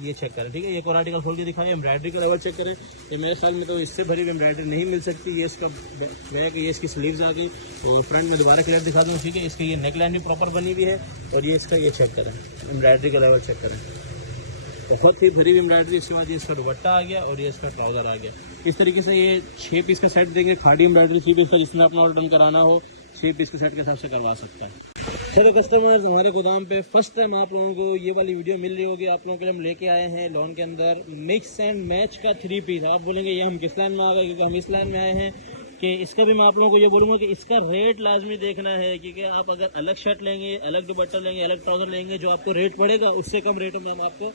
ये चेक करें। ठीक है, एक और आर्टिकल खोल के दिखाएं, एम्ब्रॉयडरी का लेवल चेक करें। ये मेरे ख्याल में तो इससे भरी एम्ब्रॉयडरी नहीं मिल सकती। ये इसका बैक, ये इसकी स्लीव्स आ गई और फ्रंट में दोबारा क्लियर दिखा दूँ। ठीक है, इसकी ये नेक लाइन भी प्रॉपर बनी हुई है और ये इसका ये चेक करें, एम्ब्रॉयडरी का लेवल चेक करें, बहुत ही भरी हुई एम्ब्रॉयडरी। इसके बाद ये इसका दुपट्टा आ गया और ये इसका ट्राउजर आ गया। इस तरीके से ये 6 पीस का सेट देंगे। खाड़ी एम्ब्रॉयडरी 3 पीस का जिसमें अपना ऑर्डर कराना हो 6 पीस के सेट के हिसाब से करवा सकता है। चलो कस्टमर्स, हमारे गोदाम पे फर्स्ट टाइम आप लोगों को ये वाली वीडियो मिल रही होगी। आप लोगों के लिए हम लेके आए हैं लॉन के अंदर मिक्स एंड मैच का 3 पीस। आप बोलेंगे ये हम किस लाइन में आ गए, क्योंकि हम इस लाइन में आए हैं कि इसका भी मैं आप लोगों को ये बोलूँगा कि इसका रेट लाजमी देखना है। क्योंकि आप अगर अलग शर्ट लेंगे, अलग दुपट्टा लेंगे, अलग ट्राउजर लेंगे, जो आपको रेट पड़ेगा उससे कम रेटों में हम आपको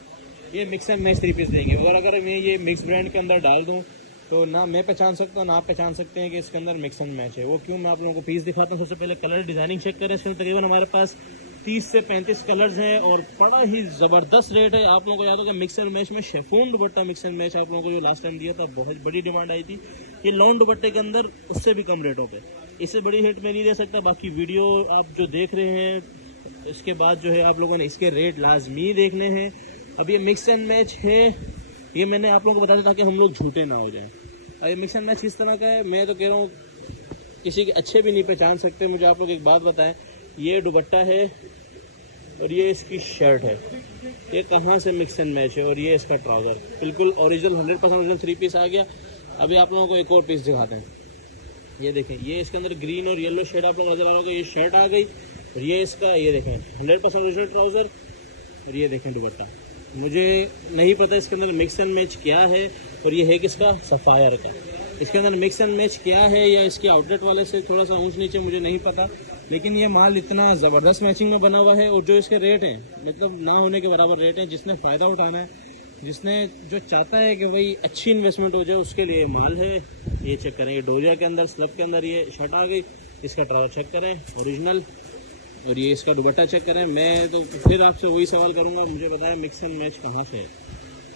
ये मिक्स एंड मैच 3 पीस देंगे। और अगर मैं ये मिक्स ब्रांड के अंदर डाल दूँ तो ना मैं पहचान सकता हूँ ना आप पहचान सकते हैं कि इसके अंदर मिक्स एंड मैच है। वो क्यों, मैं आप लोगों को पीस दिखाता हूँ। सबसे पहले कलर डिज़ाइनिंग चेक करें। इसके अंदर तकरीबन हमारे पास 30 से 35 कलर्स हैं और बड़ा ही ज़बरदस्त रेट है। आप लोगों को याद होगा मिक्स एंड मैच में chiffon dupatta mix and match आप लोगों को जो लास्ट टाइम दिया था, बहुत बड़ी डिमांड आई थी। ये लॉन दुपट्टे के अंदर उससे भी कम रेटों पे, इससे बड़ी रेट में नहीं दे सकता। बाकी वीडियो आप जो देख रहे हैं इसके बाद जो है आप लोगों ने इसके रेट लाजमी देखने हैं। अब ये मिक्स एंड मैच है, ये मैंने आप लोगों को बताया ताकि हम लोग झूठे ना हो जाएं। अब ये मिक्स एंड मैच इस तरह का है, मैं तो कह रहा हूँ किसी के अच्छे भी नहीं पहचान सकते। मुझे आप लोग एक बात बताएं, ये दुपट्टा है और ये इसकी शर्ट है, ये कहाँ से मिक्स एंड मैच है। और ये इसका ट्राउज़र बिल्कुल ओरिजिनल 100% ओरिजिनल 3 पीस आ गया। अभी आप लोगों को एक और पीस दिखाते हैं। ये देखें, ये इसके अंदर ग्रीन और येलो शेड आप लोग नजर आ रहा होगा, ये शर्ट आ गई। और ये इसका ये देखें 100% ओरिजिनल ट्राउज़र। और ये देखें दुपट्टा, मुझे नहीं पता इसके अंदर मिक्स एंड मैच क्या है। और ये है किसका, सफ़ायर का। इसके अंदर मिक्स एंड मैच क्या है या इसके आउटलेट वाले से थोड़ा सा ऊंच नीचे मुझे नहीं पता, लेकिन ये माल इतना ज़बरदस्त मैचिंग में बना हुआ है। और जो इसके रेट हैं, मतलब ना होने के बराबर रेट हैं। जिसने फ़ायदा उठाना है, जिसने जो चाहता है कि भाई अच्छी इन्वेस्टमेंट हो जाए, उसके लिए माल है। ये चेक करें, ये डोरिया के अंदर स्लब के अंदर ये शर्ट आ गई। इसका ट्राउज़र चेक करें ओरिजिनल। और ये इसका दुपट्टा चेक करें। मैं तो फिर आपसे वही सवाल करूँगा, मुझे बताया मिक्स एंड मैच कहाँ से है।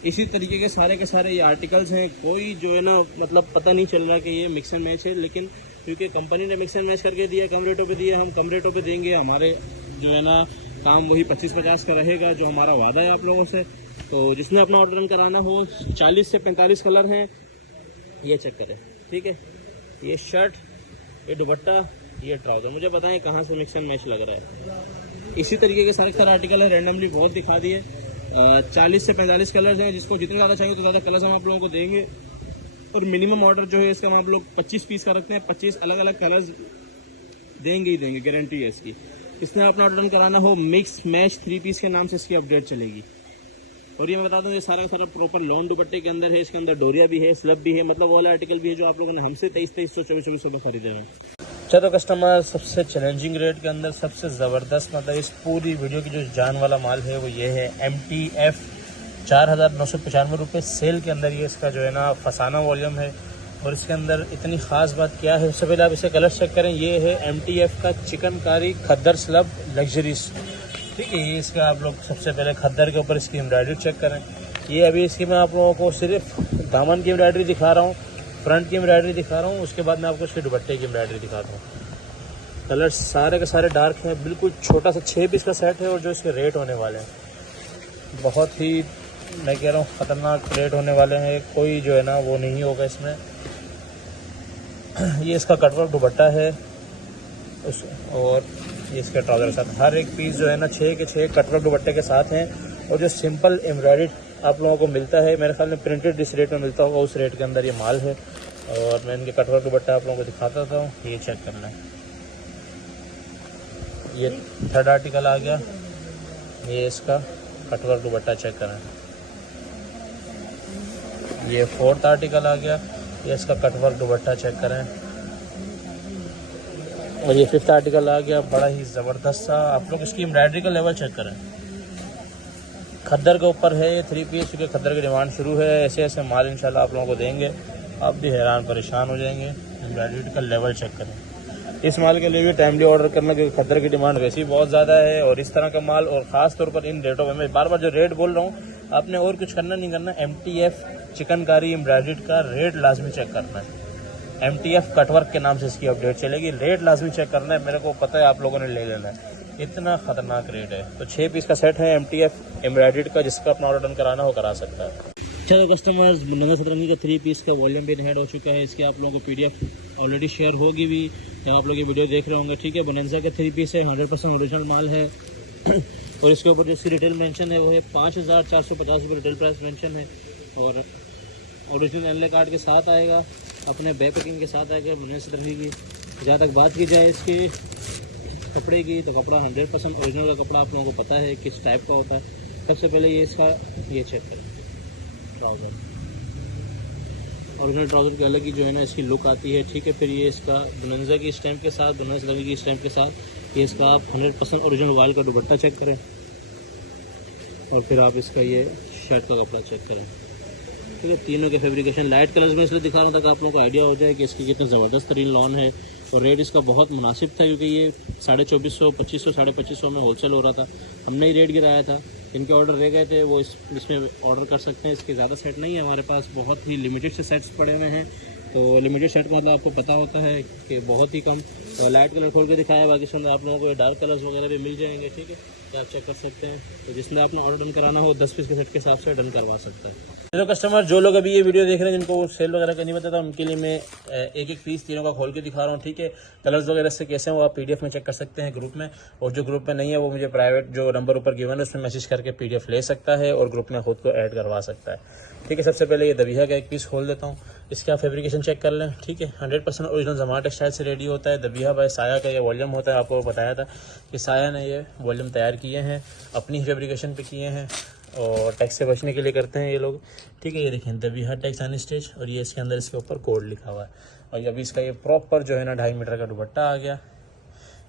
इसी तरीके के सारे ये आर्टिकल्स हैं। कोई जो है ना मतलब पता नहीं चल रहा कि ये मिक्स एंड मैच है, लेकिन क्योंकि कंपनी ने मिक्स एंड मैच करके दिया, कम रेटों पे दिया, हम कम रेटों पे देंगे। हमारे जो है ना काम वही 25-50 का रहेगा, जो हमारा वादा है आप लोगों से। तो जिसने अपना ऑर्डर कराना हो, 40 से 45 कलर हैं, ये चेक करें, ठीक है। ये शर्ट, ये दुपट्टा, ये ट्राउज़र, मुझे बताएं कहाँ से मिक्स एंड मैच लग रहा है। इसी तरीके के सारे आर्टिकल है, रैंडमली बहुत दिखा दिए। 40 से 45 कलर्स हैं, जिसको जितने ज़्यादा चाहिए तो ज़्यादा कलर्स हम आप लोगों को देंगे। और मिनिमम ऑर्डर जो है इसका हम आप लोग 25 पीस का रखते हैं, 25 अलग अलग कलर्स देंगे ही देंगे, गारंटी है इसकी। इसने अपना ऑर्डर कराना हो, मिक्स मैच 3 पीस के नाम से इसकी अपडेट चलेगी। और ये मैं बता दूं, ये सारा प्रॉपर लॉन दुपट्टे के अंदर है। इसके अंदर डोरिया भी है, स्लब भी है, मतलब वो वाला आर्टिकल भी है जो आप लोगों ने हमसे 2300, 2400 में खरीदे हैं। चलो कस्टमर, सबसे चैलेंजिंग रेट के अंदर सबसे ज़बरदस्त, मतलब इस पूरी वीडियो की जो जान वाला माल है वो ये है MTF 4,995 रुपये सेल के अंदर। ये इसका जो है ना फसाना वॉल्यूम है। और इसके अंदर इतनी ख़ास बात क्या है, उससे पहले आप इसे कलर चेक करें। ये है MTF का चिकनकारी खद्दर स्लब लग्जरीज, ठीक है। ये इसका आप लोग सबसे पहले खद्दर के ऊपर इसकी एम्ब्रॉयडरी चेक करें। ये अभी इसकी मैं आप लोगों को सिर्फ दामन की एम्ब्रॉयडरी दिखा रहा हूँ, फ्रंट की एम्ब्रॉयडरी दिखा रहा हूँ, उसके बाद मैं आपको इसके दुपट्टे की एम्ब्रॉयडरी दिखाता हूँ। कलर सारे के सारे डार्क हैं, बिल्कुल छोटा सा 6 पीस का सेट है। और जो इसके रेट होने वाले हैं, बहुत ही, मैं कह रहा हूँ ख़तरनाक रेट होने वाले हैं। कोई जो है ना वो नहीं होगा इसमें। ये इसका कटवर्क दुपट्टा है और ये इसके ट्राउज़र के साथ। हर एक पीस जो है ना 6 के 6 कटवर्क दुपट्टे के साथ हैं। और जो सिंपल एम्ब्रॉयडरी आप लोगों को मिलता है, मेरे ख्याल में प्रिंटेड जिस रेट में मिलता होगा उस रेट के अंदर ये माल है। और मैं इनके कटवर्क दुपट्टा आप लोगों को दिखाता था, ये चेक करना है। ये 3rd आर्टिकल आ गया, ये इसका कटवर्क दुपट्टा चेक करें। ये 4th आर्टिकल आ गया, ये इसका कटवर्क दुपट्टा चेक करें। और ये 5th आर्टिकल आ गया, बड़ा ही ज़बरदस्त सा। आप लोग इसकी एम्ब्रॉयडरी का लेवल चेक करें। खद्दर के ऊपर है ये 3 पीस, क्योंकि खद्दर की डिमांड शुरू है। ऐसे ऐसे माल इंशाल्लाह आप लोगों को देंगे, आप भी हैरान परेशान हो जाएंगे। एम्ब्रॉयडरी का लेवल चेक करें। इस माल के लिए भी टाइमली ऑर्डर करना, क्योंकि खद्दर की डिमांड वैसे ही बहुत ज़्यादा है। और इस तरह का माल, और ख़ास तौर पर इन रेटों में, मैं बार बार जो रेट बोल रहा हूँ, आपने और कुछ करना नहीं करना। MTF चिकनकारी एम्ब्रॉयडरी का रेट लाजमी चेक करना है। MTF कटवर्क के नाम से इसकी अपडेट चलेगी, रेट लाजमी चेक करना है। मेरे को पता है आप लोगों ने ले लेना है, इतना ख़तरनाक रेट है। तो 6 पीस का सेट है MTF एम्ब्रॉयडरी का, जिसका अपना ऑर्डर कराना हो करा सकता है। चलो कस्टमर्स, नंगा सतरंगी का 3 पीस का वॉल्यूम भी ऐड हो चुका है। इसकी आप लोगों को PDF ऑलरेडी शेयर होगी भी, या आप लोग ये वीडियो देख रहे होंगे, ठीक है। बोनांजा का 3 पीस है, 100% ओरिजिनल माल है। और इसके ऊपर जो इसकी रिटेल मेंशन है वो है 5,450 रुपये रिटेल प्राइस मेंशन है। और ओरिजिनल एनले कार्ड के साथ आएगा, अपने बैक पैकिंग के साथ आएगा बोनांजा सतरंगी की। जहाँ तक बात की जाए इसके कपड़े की, तो कपड़ा 100% ओरिजिनल का कपड़ा आप लोगों को पता है किस टाइप का होता है। सबसे पहले ये इसका ये चेक करें, ट्राउज़र, ओरिजिनल ट्राउज़र की अलग ही जो है ना इसकी लुक आती है, ठीक है। फिर ये इसका बोनांजा की स्टैम्प के साथ, बोनांजा सतरंगी की स्टैम्प के साथ, ये इसका आप 100% ओरिजिनल वाल का दुपट्टा चेक करें। और फिर आप इसका ये शर्ट का कपड़ा चेक करें, ठीक है। तीनों के फैब्रिकेशन लाइट कलर्स में इसलिए दिखा रहा हूँ ताकि आप लोगों को आइडिया हो जाए कि इसकी कितना ज़बरदस्त तरीन लॉन है। और रेट इसका बहुत मुनासिब था, क्योंकि ये 2450, 2500, 2550 में होलसेल हो रहा था। हमने ही रेट गिराया था। इनके ऑर्डर रह गए थे, वो इसमें ऑर्डर कर सकते हैं। इसके ज़्यादा सेट नहीं है हमारे पास, बहुत ही लिमिटेड से सेट्स पड़े हुए हैं। तो लिमिटेड सेट का मतलब आपको पता होता है कि बहुत ही कम। लाइट कलर खोल के दिखाया, बाकी इसके अंदर आप लोगों को डार्क कलर्स वगैरह भी मिल जाएंगे, ठीक है। है, आप चेक कर सकते हैं। तो जिसमें आपने ऑर्डर डन कराना हो 10 पीस के सेट के हिसाब से डन करवा सकता है। तो कस्टमर जो लोग अभी ये वीडियो देख रहे हैं जिनको सेल वगैरह का नहीं पता था, उनके लिए मैं एक एक पीस तीनों का खोल के दिखा रहा हूँ, ठीक है। कलर्स वगैरह से कैसे हैं वो आप PDF में चेक कर सकते हैं ग्रुप में, और जो ग्रुप में नहीं है वो मुझे प्राइवेट जो नंबर ऊपर गिवन है उसमें मैसेज करके PDF ले सकता है और ग्रुप में खुद को ऐड करवा सकता है, ठीक है। सबसे पहले ये दबिया का एक पीस खोल देता हूँ, इसका आप फैब्रिकेशन चेक कर लें, ठीक है। 100% ओरिजिनल जमात टेक्सटाइल से रेडी होता है। दबिया बाय साया का ये वॉल्यूम होता है, आपको बताया था कि साया ने ये वॉल्यूम तैयार किए हैं, अपनी फैब्रिकेशन पे किए हैं और टैक्स से बचने के लिए करते हैं ये लोग, ठीक है। ये देखें दबिया टैक्स ऑन स्टेज, और ये इसके अंदर इसके ऊपर कोड लिखा हुआ है। और अभी इसका ये प्रॉपर जो है ना 2.5 मीटर का दुपट्टा आ गया।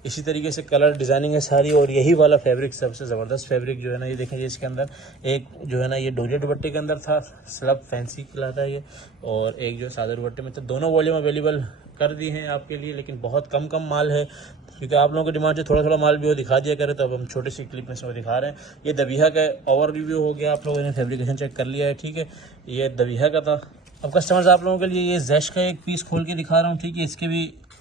इसी तरीके से कलर डिज़ाइनिंग है सारी, और यही वाला फैब्रिक सबसे ज़बरदस्त फैब्रिक जो है ना, ये देखें, ये इसके अंदर एक जो है ना ये डोरिया दुपट्टे के अंदर था, स्लब फैंसी कहलाता है ये, और एक जो सादा दुपट्टे में, तो दोनों वॉल्यूम अवेलेबल कर दी हैं आपके लिए, लेकिन बहुत कम माल है क्योंकि आप लोगों की डिमांड से थोड़ा माल भी वो दिखा दिया करे, तो अब हम छोटी सी क्लिप में से वो दिखा रहे हैं। ये दबिया का ओवर रिव्यू हो गया, आप लोगों ने फैब्रिकेशन चेक कर लिया है, ठीक है। ये दबिया का था। अब कस्टमर्स आप लोगों के लिए ये जैश का एक पीस खोल के दिखा रहा हूँ, ठीक है।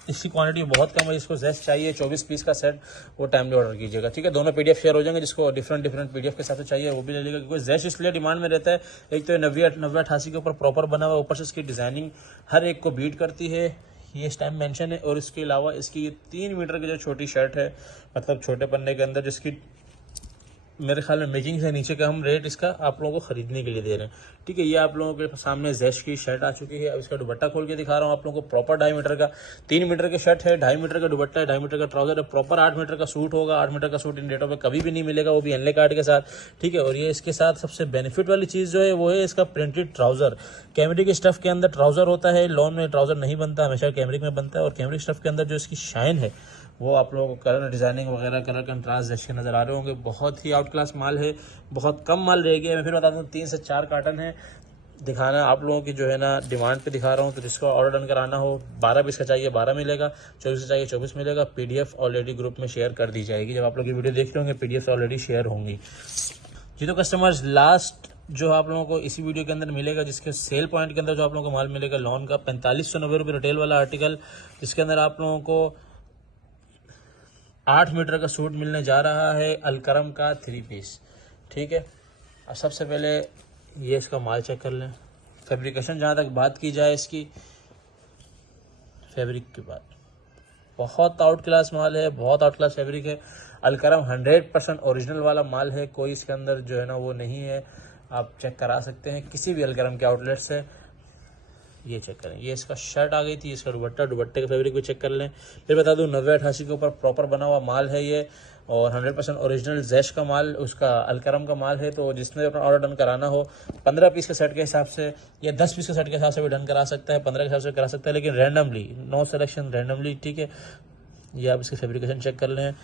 इसकी क्वांटिटी बहुत कम है, जिसको जेस्ट चाहिए 24 पीस का सेट वो टाइमली ऑर्डर कीजिएगा, ठीक है। दोनों PDF शेयर हो जाएंगे, जिसको डिफरेंट PDF के साथ चाहिए वो भी ले लेगा, क्योंकि जेस्ट इसलिए डिमांड में रहता है, एक तो 90-88 के ऊपर प्रॉपर बना हुआ, ऊपर से इसकी डिज़ाइनिंग हर एक को बीट करती है, ये स्टैम्प मेंशन है। और इसके अलावा इसकी ये 3 मीटर की जो छोटी शर्ट है, मतलब छोटे पन्ने के अंदर, जिसकी मेरे ख्याल में मेकिंग से नीचे का हम रेट इसका आप लोगों को खरीदने के लिए दे रहे हैं, ठीक है। ये आप लोगों के सामने जैश की शर्ट आ चुकी है। अब इसका दुपट्टा खोल के दिखा रहा हूँ आप लोगों को। प्रॉपर 2.5 मीटर का, 3 मीटर की शर्ट है, 2.5 मीटर का दुपट्टा है, 2.5 मीटर का ट्राउजर है, प्रॉपर 8 मीटर का सूट होगा। 8 मीटर का सूट इन डेटों पे कभी भी नहीं मिलेगा, वो भी एनले कार्ड के साथ, ठीक है। और ये इसके साथ सबसे बेनिफिट वाली चीज़ जो है वो है इसका प्रिंटेड ट्राउजर। कैमरिक के स्टफ के अंदर ट्राउजर होता है, लॉन में ट्राउजर नहीं बनता, हमेशा कैमरिक में बनता है। और कैमरिक स्टफ के अंदर जो इसकी शाइन है वो आप लोगों को कलर डिज़ाइनिंग वगैरह, कलर कंट्रास्ट जैसे नज़र आ रहे होंगे। बहुत ही आउट क्लास माल है, बहुत कम माल रह गया है। मैं फिर बता दूँ 3 से 4 कार्टन है दिखाना आप लोगों की जो है ना डिमांड पे दिखा रहा हूँ। तो जिसको ऑर्डर डन कराना हो, 12 पीस का चाहिए 12 मिलेगा, 24 से चाहिए 24 मिलेगा। PDF ऑलरेडी ग्रुप में शेयर कर दी जाएगी, जब आप लोग ये वीडियो देख रहे होंगे PDF ऑलरेडी शेयर होंगी जी। तो कस्टमर्स लास्ट जो आप लोगों को इसी वीडियो के अंदर मिलेगा, जिसके सेल पॉइंट के अंदर जो आप लोगों को माल मिलेगा लॉन का 4590 रुपये रिटेल वाला आर्टिकल, जिसके अंदर आप लोगों को 8 मीटर का सूट मिलने जा रहा है, अलकरम का 3 पीस, ठीक है। अब सबसे पहले ये इसका माल चेक कर लें। फैब्रिकेशन जहाँ तक बात की जाए इसकी फैब्रिक की बात, बहुत आउट क्लास माल है, बहुत आउट क्लास फैब्रिक है। अलकरम 100% ओरिजिनल वाला माल है, कोई इसके अंदर जो है ना वो नहीं है। आप चेक करा सकते हैं किसी भी अलकरम के आउटलेट से, ये चेक करें। ये इसका शर्ट आ गई थी, इसका दुपट्टे का फैब्रिक भी चेक कर लें। फिर बता दूं 90-88 के ऊपर प्रॉपर बना हुआ माल है ये, और 100% ओरिजिनल जैश का माल, उसका अलकरम का माल है। तो जिसने अपना ऑर्डर डन कराना हो 15 पीस के सेट के हिसाब से या 10 पीस के सेट के हिसाब से भी डन करा सकता है, 15 के हिसाब से करा सकता है, लेकिन रैंडमली, नो सिलेक्शन, रैंडमली, ठीक है। ये आप इसकी फैब्रिकेशन चेक कर लें।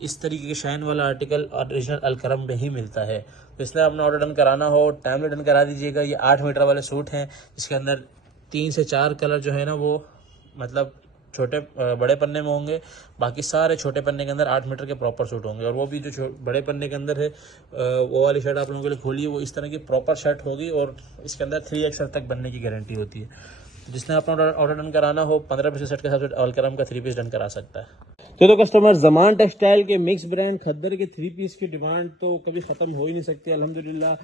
इस तरीके के शाइन वाला आर्टिकल ओरिजिनल अलकरम में ही मिलता है। तो इसलिए अपना ऑर्डर डन कराना हो टाइमली डन करा दीजिएगा। ये 8 मीटर वाले सूट हैं, जिसके अंदर 3 से 4 कलर जो है ना वो मतलब छोटे बड़े पन्ने में होंगे, बाकी सारे छोटे पन्ने के अंदर 8 मीटर के प्रॉपर सूट होंगे। और वो भी जो बड़े पन्ने के अंदर है वो वाली शर्ट आप लोगों के लिए खोली है, वो इस तरह की प्रॉपर शर्ट होगी, और इसके अंदर 3XL तक बनने की गारंटी होती है। जिसने अपना ऑर्डर डन कराना हो 15 पीस सेट के साथ अलकरम का 3 पीस डन करा सकता है। तो कस्टमर जमान टेक्सटाइल के मिक्स ब्रांड खद्दर के 3 पीस की डिमांड तो कभी ख़त्म हो ही नहीं सकती। अल्हम्दुलिल्लाह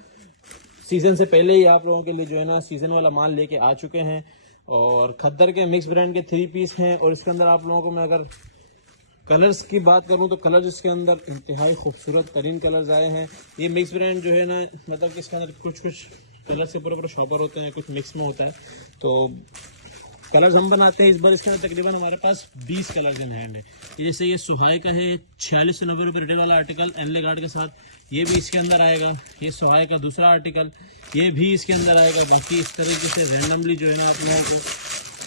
सीज़न से पहले ही आप लोगों के लिए जो है ना सीज़न वाला माल लेके आ चुके हैं, और खद्दर के मिक्स ब्रांड के 3 पीस हैं। और इसके अंदर आप लोगों को मैं अगर कलर्स की बात करूं तो कलर्स इसके अंदर इंतहाई खूबसूरत तरीन कलर्स आए हैं। ये मिक्स ब्रांड जो है ना, मतलब कि इसके अंदर कुछ कलर से पूरे शॉपर होते हैं, कुछ मिक्स में होता है। तो कलर्स हम बनाते हैं इस बार, इसके अंदर तकरीबन हमारे पास 20 कलर्स इन हैंड है। जैसे ये सुहाई का है 46 से 90 रुपये रिटेल वाला आर्टिकल एनले गार्ड के साथ, ये भी इसके अंदर आएगा। ये सुहाई का दूसरा आर्टिकल, ये भी इसके अंदर आएगा। बाकी इस तरीके से रैंडमली जो है ना आप लोगों को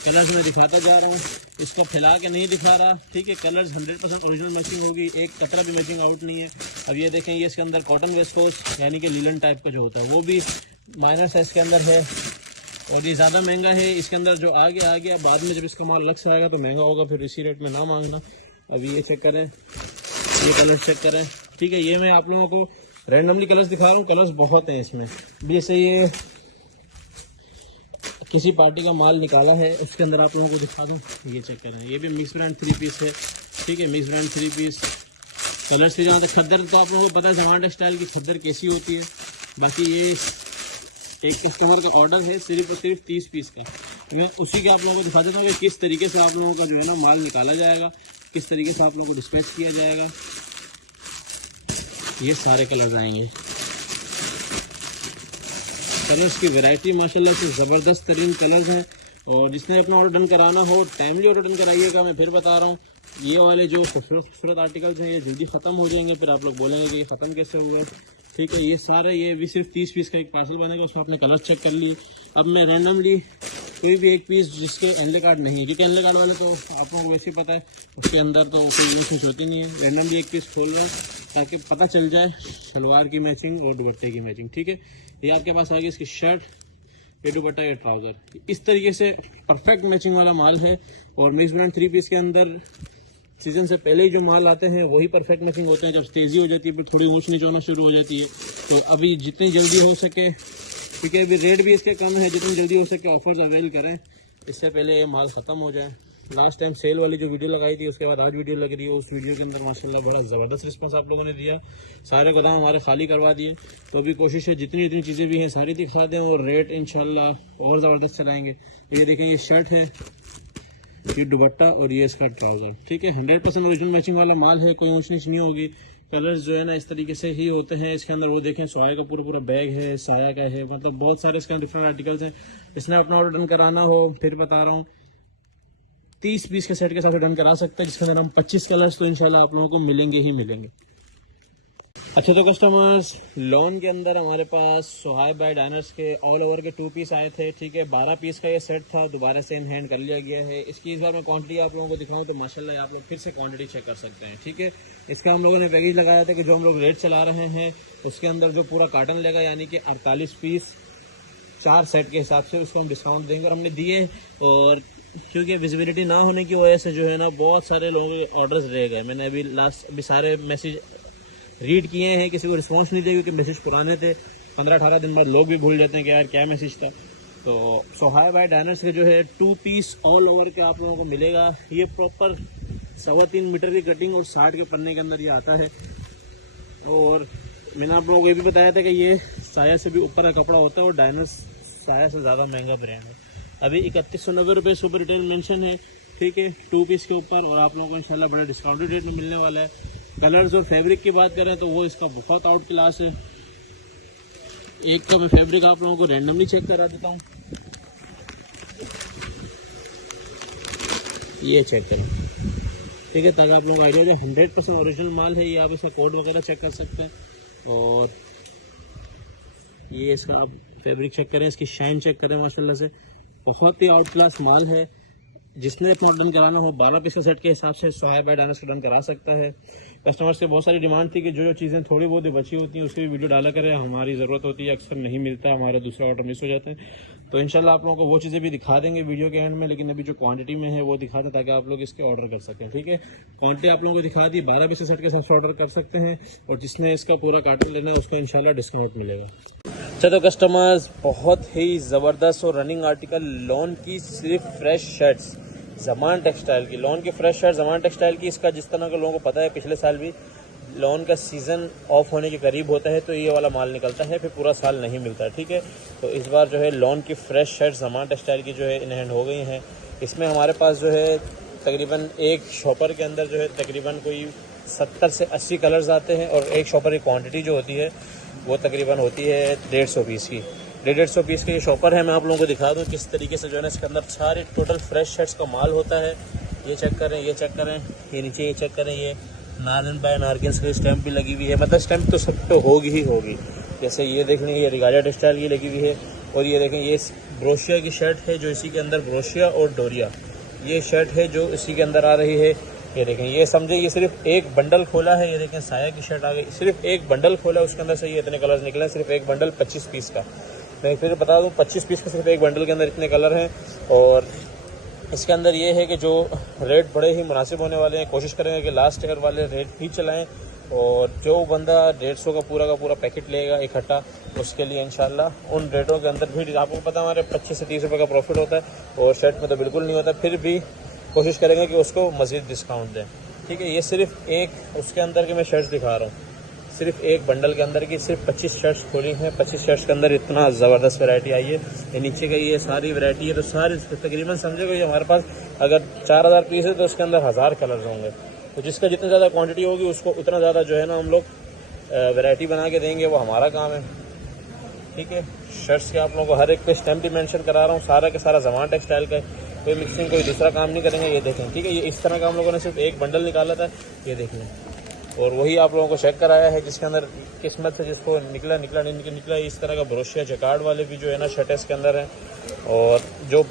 कलर्स में दिखाता जा रहा हूँ, इसको फैला के नहीं दिखा रहा, ठीक है। कलर्स 100% ओरिजिनल मैचिंग होगी, एक कतरा भी मैचिंग आउट नहीं है। अब ये देखें, ये इसके अंदर कॉटन वेस्कोस यानी कि लीलन टाइप का जो होता है वो भी माइनर साइज के अंदर है, और ये ज़्यादा महंगा है। इसके अंदर जो आ गया बाद में जब इसका माल अलग से आएगा तो महंगा होगा, फिर इसी रेट में ना मांगना। अभी ये चेक करें, ये कलर्स चेक करें, ठीक है। ये मैं आप लोगों को रैंडमली कलर्स दिखा रहा हूँ, कलर्स बहुत हैं इसमें। जैसे ये किसी पार्टी का माल निकाला है, उसके अंदर आप लोगों को दिखा दूँ, ये चेक करें। ये भी मिक्स ब्रांड 3 पीस है, ठीक है। मिक्स ब्रांड 3 पीस कलर्स की जहाँ तक खद्दर, तो आप लोगों को पता है ज़मान टेक्सटाइल की खद्दर कैसी होती है। बाकी ये एक कस्टमर का ऑर्डर है सिर्फ और सिर्फ 30 पीस का। मैं उसी के आप लोगों को दिखा देता हूँ कि किस तरीके से आप लोगों का जो है ना माल निकाला जाएगा, किस तरीके से आप लोगों को डिस्पैच किया जाएगा। ये सारे कलर्स आएंगे। कलर्स की वैरायटी माशाल्लाह से ज़बरदस्त तरीन कलर्स हैं। और जिसने अपना ऑर्डर डन कराना हो टाइमली ऑर्डर डन कराइएगा। मैं फिर बता रहा हूँ, ये वाले जो खूबसूरत आर्टिकल्स हैं ये जल्दी ख़त्म हो जाएंगे, फिर आप लोग बोलेंगे कि ये ख़त्म कैसे हुआ। ठीक है, ये सारे ये भी सिर्फ 30 पीस का एक पार्सल बनेगा, उसमें आपने कलर चेक कर लिए। अब मैं रैंडमली कोई भी एक पीस जिसके एनले कार्ड नहीं, क्योंकि एनले कार्ड वाले तो आप लोगों को वैसे ही पता है उसके अंदर तो कोई इमोशंस होती नहीं है। रैंडमली एक पीस खोल रहा है ताकि पता चल जाए शलवार की मैचिंग और दुपट्टे की मैचिंग। ठीक है, ये आपके पास आ गई इसकी शर्ट, ये दुपट्टा, ये ट्राउज़र। इस तरीके से परफेक्ट मैचिंग वाला माल है। और मिक्स ब्रांड 3 पीस के अंदर सीज़न से पहले ही जो माल आते हैं वही परफेक्ट मैचिंग होते हैं। जब तेज़ी हो जाती है फिर थोड़ी ऊँच नीच होना शुरू हो जाती है। तो अभी जितनी जल्दी हो सके, क्योंकि अभी रेट भी इसके कम है, जितनी जल्दी हो सके ऑफर्स अवेल करें, इससे पहले ये माल ख़त्म हो जाए। लास्ट टाइम सेल वाली जो वीडियो लगाई थी उसके बाद आज वीडियो लग रही है, उस वीडियो के अंदर माशाल्लाह बड़ा ज़बरदस्त रिस्पांस आप लोगों ने दिया, सारे गोदाम हमारे खाली करवा दिए। तो अभी कोशिश है जितनी जितनी चीज़ें भी हैं सारी दिखा दें और रेट इंशाल्लाह और ज़बरदस्त चलाएँगे। ये देखें, ये शर्ट है, ये दुपट्टा और ये इसका ट्राउज़र। ठीक है, 100% ओरिजिनल मैचिंग वाला माल है, कोई ऊँच नीच नहीं होगी। कलर्स जो है ना इस तरीके से ही होते हैं इसके अंदर। वो देखें, सोया का पूरा बैग है, साया का है, मतलब बहुत सारे इसके अंदर डिफरेंट आर्टिकल्स हैं। इसने अपना ऑर्डर डन कराना हो, फिर बता रहा हूँ 30 पीस के सेट के साथ डन करा सकते हैं, जिसके अंदर हम 25 कलर्स तो इंशाल्लाह आप लोगों को मिलेंगे ही मिलेंगे। अच्छा, तो कस्टमर्स, लॉन के अंदर हमारे पास सोहाय बाय डाइनर्स के ऑल ओवर के 2 पीस आए थे। ठीक है, 12 पीस का ये सेट था, दोबारा से इन हैंड कर लिया गया है। इसकी इस बार मैं क्वांटिटी आप लोगों को दिखाऊं तो माशाल्लाह आप लोग फिर से क्वांटिटी चेक कर सकते हैं। ठीक है, इसका हम लोगों ने पैकेज लगाया था कि जो हम लोग रेट चला रहे हैं उसके अंदर जो पूरा कार्टन लेगा, यानी कि 48 पीस 4 सेट के हिसाब से उसको हम डिस्काउंट देंगे, और हमने दिए। और क्योंकि विजिबिलिटी ना होने की वजह से जो है ना बहुत सारे लोगों के ऑर्डर्स रह गए। मैंने अभी सारे मैसेज रीड किए हैं, किसी को रिस्पांस नहीं दिया क्योंकि मैसेज पुराने थे। 15-18 दिन बाद लोग भी भूल जाते हैं कि यार क्या मैसेज था। तो सोहाय बाय डाइनर्स के जो है 2 पीस ऑल ओवर के आप लोगों को मिलेगा। ये प्रॉपर 3.25 मीटर की कटिंग और 60 के पन्ने के अंदर ये आता है। और मैंने आप लोगों को ये भी बताया था कि ये साया से भी ऊपर का कपड़ा होता है और डाइनर्स साया से ज़्यादा महंगा ब्रांड है। अभी 3190 रुपये सुपर रिटेल मेंशन है। ठीक है, 2 पीस के ऊपर, और आप लोगों को इंशाल्लाह बड़ा डिस्काउंटेड रेट में मिलने वाला है। कलर्स और फैब्रिक की बात करें तो वो इसका बहुत आउट क्लास है। एक का मैं फैब्रिक आप लोगों को रैंडमली चेक करा देता हूँ, ये चेक करें। ठीक है, ताकि आप लोगों को आइडिया हो जाए 100% ओरिजिनल माल है। ये आप इसका कोड वगैरह चेक कर सकते हैं। और ये इसका आप फैब्रिक चेक करें, इसकी शाइन चेक करें, माशाल्लाह से बहुत ही आउट क्लास माल है। जिसने अपना डन कराना हो 12 पीस का सेट के हिसाब से सोहाय बाय डाइनर्स का डन करा सकता है। कस्टमर से बहुत सारी डिमांड थी कि जो चीज़ें थोड़ी बहुत ही बची होती हैं उसकी भी वीडियो डाला करें, हमारी ज़रूरत होती है, अक्सर नहीं मिलता, हमारे दूसरा ऑर्डर मिस हो जाते हैं। तो इंशाल्लाह आप लोगों को वो चीज़ें भी दिखा देंगे वीडियो के एंड में, लेकिन अभी जो क्वांटिटी में है वो दिखा दें ताकि आप लोग इसके ऑर्डर कर सकें। ठीक है, क्वांटिटी आप लोगों को दिखा दी, 12 पीस के सेट के हिसाब से ऑर्डर कर सकते हैं, और जिसने इसका पूरा कार्टन लेना है उसको इंशाल्लाह डिस्काउंट मिलेगा। अच्छा, तो कस्टमर्स, बहुत ही ज़बरदस्त और रनिंग आर्टिकल लॉन की सिर्फ फ्रेश शर्ट्स ज़मान टेक्सटाइल की, लॉन की फ्रेश शर्ट ज़मान टेक्सटाइल की। इसका जिस तरह के लोगों को पता है पिछले साल भी लॉन का सीज़न ऑफ होने के करीब होता है तो ये वाला माल निकलता है, फिर पूरा साल नहीं मिलता। ठीक है, तो इस बार जो है लॉन की फ्रेश शर्ट ज़मान टेक्सटाइल की जो है इन हैंड हो गई हैं। इसमें हमारे पास जो है तकरीबन एक शॉपर के अंदर जो है तकरीबन कोई 70 से 80 कलर्स आते हैं, और एक शॉपर की क्वांटिटी जो होती है वो तकरीबन होती है 150 पीस की। 150 पीस के ये शॉपर है। मैं आप लोगों को दिखा दूँ किस तरीके से जो है ना इसके अंदर सारे टोटल फ्रेश शर्ट्स का माल होता है। ये चेक करें, ये चेक करें, ये नीचे ये चेक करें, ये नारन बाय नारगिन्स की स्टैंप भी लगी हुई है। मतलब स्टैंप तो सब तो होगी ही होगी। जैसे ये देख लें, ये रिगालिया टेक्सटाइल की लगी हुई है, और ये देखें ये ब्रोशिया की शर्ट है जो इसी के अंदर ब्रोशिया और डोरिया ये शर्ट है जो इसी के अंदर आ रही है। ये देखें, ये समझे ये सिर्फ एक बंडल खोला है। ये देखें साया की शर्ट आ गई, सिर्फ एक बंडल खोला है, उसके अंदर से ये इतने कलर्स निकले हैं, सिर्फ एक बंडल 25 पीस का। मैं फिर बता दूं 25 पीस का सिर्फ एक बंडल के अंदर इतने कलर हैं। और इसके अंदर ये है कि जो रेट बड़े ही मुनासिब होने वाले हैं। कोशिश करेंगे कि लास्ट ईयर वाले रेट ही चलाएं, और जो बंदा 150 का पूरा पैकेट लेगा इकट्ठा, उसके लिए इंशाल्लाह उन रेटों के अंदर भी आपको पता हमारे 25 से 30 रुपये का प्रॉफिट होता है, और शर्ट में तो बिल्कुल नहीं होता, फिर भी कोशिश करेंगे कि उसको मज़ीद डिस्काउंट दें। ठीक है। ये सिर्फ एक उसके अंदर के मैं शर्ट्स दिखा रहा हूँ, सिर्फ एक बंडल के अंदर की सिर्फ 25 शर्ट्स खोली हैं। 25 शर्ट्स के अंदर इतना ज़बरदस्त वैरायटी आई है। ये नीचे का ये सारी वैरायटी है, तो सारी तकरीबन समझे कि हमारे पास अगर 4000 पीस है तो उसके अंदर 1000 कलर्स होंगे। तो जिसका जितना ज़्यादा क्वांटिटी होगी उसको उतना ज़्यादा जो है ना हम लोग वैरायटी बना के देंगे, वो हमारा काम है। ठीक है। शर्ट्स के आप लोगों को हर एक पे स्टैम्प भी मेंशन करा रहा हूँ, सारा के सारा ज़मान टेक्सटाइल का है, कोई मिक्सिंग कोई दूसरा काम नहीं करेंगे। ये देखें, ठीक है। ये इस तरह का हम लोगों ने सिर्फ एक बंडल निकाला था, ये देखें, और वही आप लोगों को चेक कराया है, जिसके अंदर किस्मत से जिसको निकला नहीं निकला। इस तरह का ब्रोशिया जकार्ड वाले भी जो है ना शर्ट इसके अंदर हैं, और जो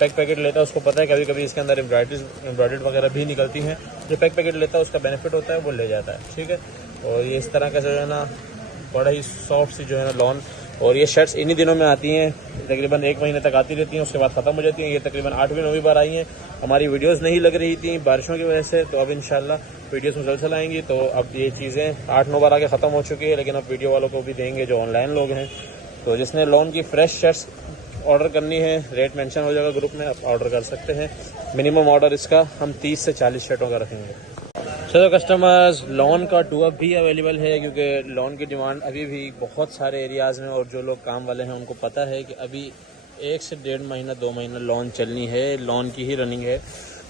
पैकेट लेता है उसको पता है कभी कभी इसके अंदर एम्ब्रॉयडर्ड वगैरह भी निकलती हैं। जो पैकेट लेता है उसका बेनिफिट होता है, वो ले जाता है। ठीक है। और ये इस तरह का जो है ना बड़ा ही सॉफ्ट सी जो है ना लॉन, और ये शर्ट्स इन्हीं दिनों में आती हैं, तकरीबन 1 महीने तक आती रहती हैं, उसके बाद ख़त्म हो जाती हैं। ये तकरीबन 8वीं-9वीं बार आई हैं। हमारी वीडियोस नहीं लग रही थी बारिशों की वजह से, तो अब इंशाल्लाह वीडियोस मुसलसल आएंगी। तो अब ये चीज़ें 8-9 बार आगे ख़त्म हो चुकी है, लेकिन अब वीडियो वालों को भी देंगे जो ऑनलाइन लोग हैं। तो जिसने लॉन की फ्रेश शर्ट्स ऑर्डर करनी है, रेट मेंशन हो जाएगा ग्रुप में, आप ऑर्डर कर सकते हैं। मिनिमम ऑर्डर इसका हम 30 से 40 शर्टों का रखेंगे। चलो कस्टमर्स, लॉन का 2 भी अवेलेबल है, क्योंकि लॉन की डिमांड अभी भी बहुत सारे एरियाज़ में, और जो लोग काम वाले हैं उनको पता है कि अभी 1 से 1.5 महीना 2 महीना लॉन चलनी है, लॉन की ही रनिंग है।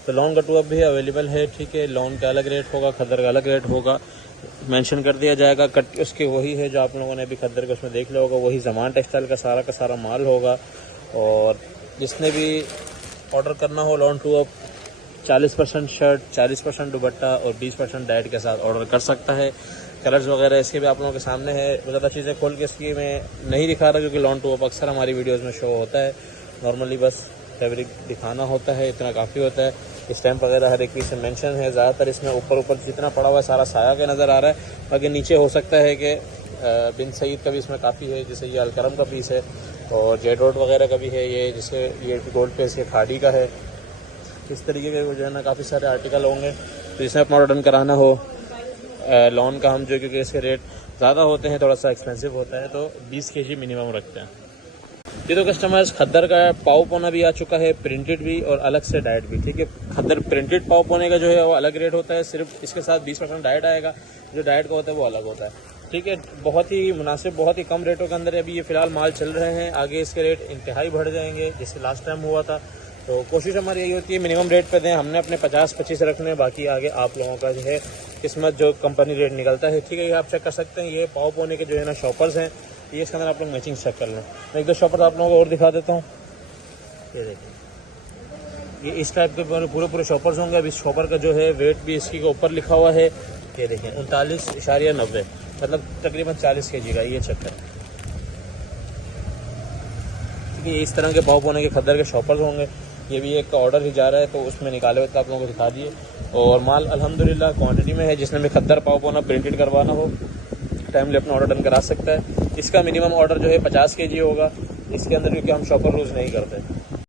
तो लॉन का 2 भी अवेलेबल है। ठीक है। लॉन का अलग रेट होगा, खद्दर का अलग रेट होगा, मेंशन कर दिया जाएगा। कट उसके वही है जो आप लोगों ने अभी खद्दर का उसमें देख लिया होगा, वही ज़मान टेक्सटाइल का सारा माल होगा। और जिसने भी ऑर्डर करना हो लॉन 2 40% शर्ट, 40% दुपट्टा और 20% डाइट के साथ ऑर्डर कर सकता है। कलर्स वगैरह इसके भी आप लोगों के सामने है। ज़्यादा चीज़ें खोल के इसकी मैं नहीं दिखा रहा, क्योंकि लॉन 2 अक्सर हमारी वीडियोस में शो होता है। नॉर्मली बस फैब्रिक दिखाना होता है, इतना काफ़ी होता है। स्टैम्प वगैरह हर एक पीस में मेंशन है। ज़्यादातर इसमें ऊपर जितना पड़ा हुआ है सारा साया के नज़र आ रहा है। बाकी नीचे हो सकता है कि बिन सईद का भी इसमें काफ़ी है, जैसे ये अलकरम का पीस है, और जेड रोड वगैरह का भी है, ये जिसे ये गोल्ड पेस के खाड़ी का है। इस तरीके के जो है ना काफ़ी सारे आर्टिकल होंगे। तो जिसमें अपना ऑर्डर कराना हो लॉन का, हम जो क्योंकि इसके रेट ज़्यादा होते हैं, थोड़ा सा एक्सपेंसिव होता है, तो 20 kg मिनिमम रखते हैं। ये तो कस्टमर्स खद्दर का पाव पोना भी आ चुका है, प्रिंटेड भी और अलग से डाइट भी। ठीक है। खद्दर प्रिंटेड पाव पोने का जो है वो अलग रेट होता है, सिर्फ इसके साथ 20% डाइट आएगा। जो डाइट का होता है वो अलग होता है। ठीक है। बहुत ही मुनासिब, बहुत ही कम रेटों के अंदर अभी ये फ़िलहाल माल चल रहे हैं। आगे इसके रेट इंतहाई बढ़ जाएंगे, जैसे लास्ट टाइम हुआ था। तो कोशिश हमारी यही होती है मिनिमम रेट पे दें। हमने अपने 50-25 रखने, बाकी आगे आप लोगों का जो है किस्मत, जो कंपनी रेट निकलता है। ठीक है। ये आप चेक कर सकते हैं। ये पाव पोने के जो है ना शॉपर्स हैं, ये इसके अंदर आप लोग मैचिंग चेक कर लें। मैं 1-2 शॉपर्स आप लोगों को और दिखा देता हूँ। ये देखिए, ये इस टाइप के पूरे शॉपर्स होंगे। अब इस शॉपर का जो है वेट भी इसकी के ऊपर लिखा हुआ है, ये देखें 39.90, मतलब तकरीबन 40 kg का। ये चेक करें। ठीक है। इस तरह के पाव पोने के खद्दर के शॉपर्स होंगे। ये भी एक का ऑर्डर ही जा रहा है, तो उसमें निकाले हुए तो आप लोगों को दिखा दिए। और माल अल्हम्दुलिल्लाह क्वांटिटी में है। जिसने भी खद्दर पाव पोना प्रिंटेड करवाना हो, टाइमली अपना ऑर्डर डन करा सकता है। इसका मिनिमम ऑर्डर जो है 50 kg होगा इसके अंदर, क्योंकि हम शॉपर यूज़ नहीं करते।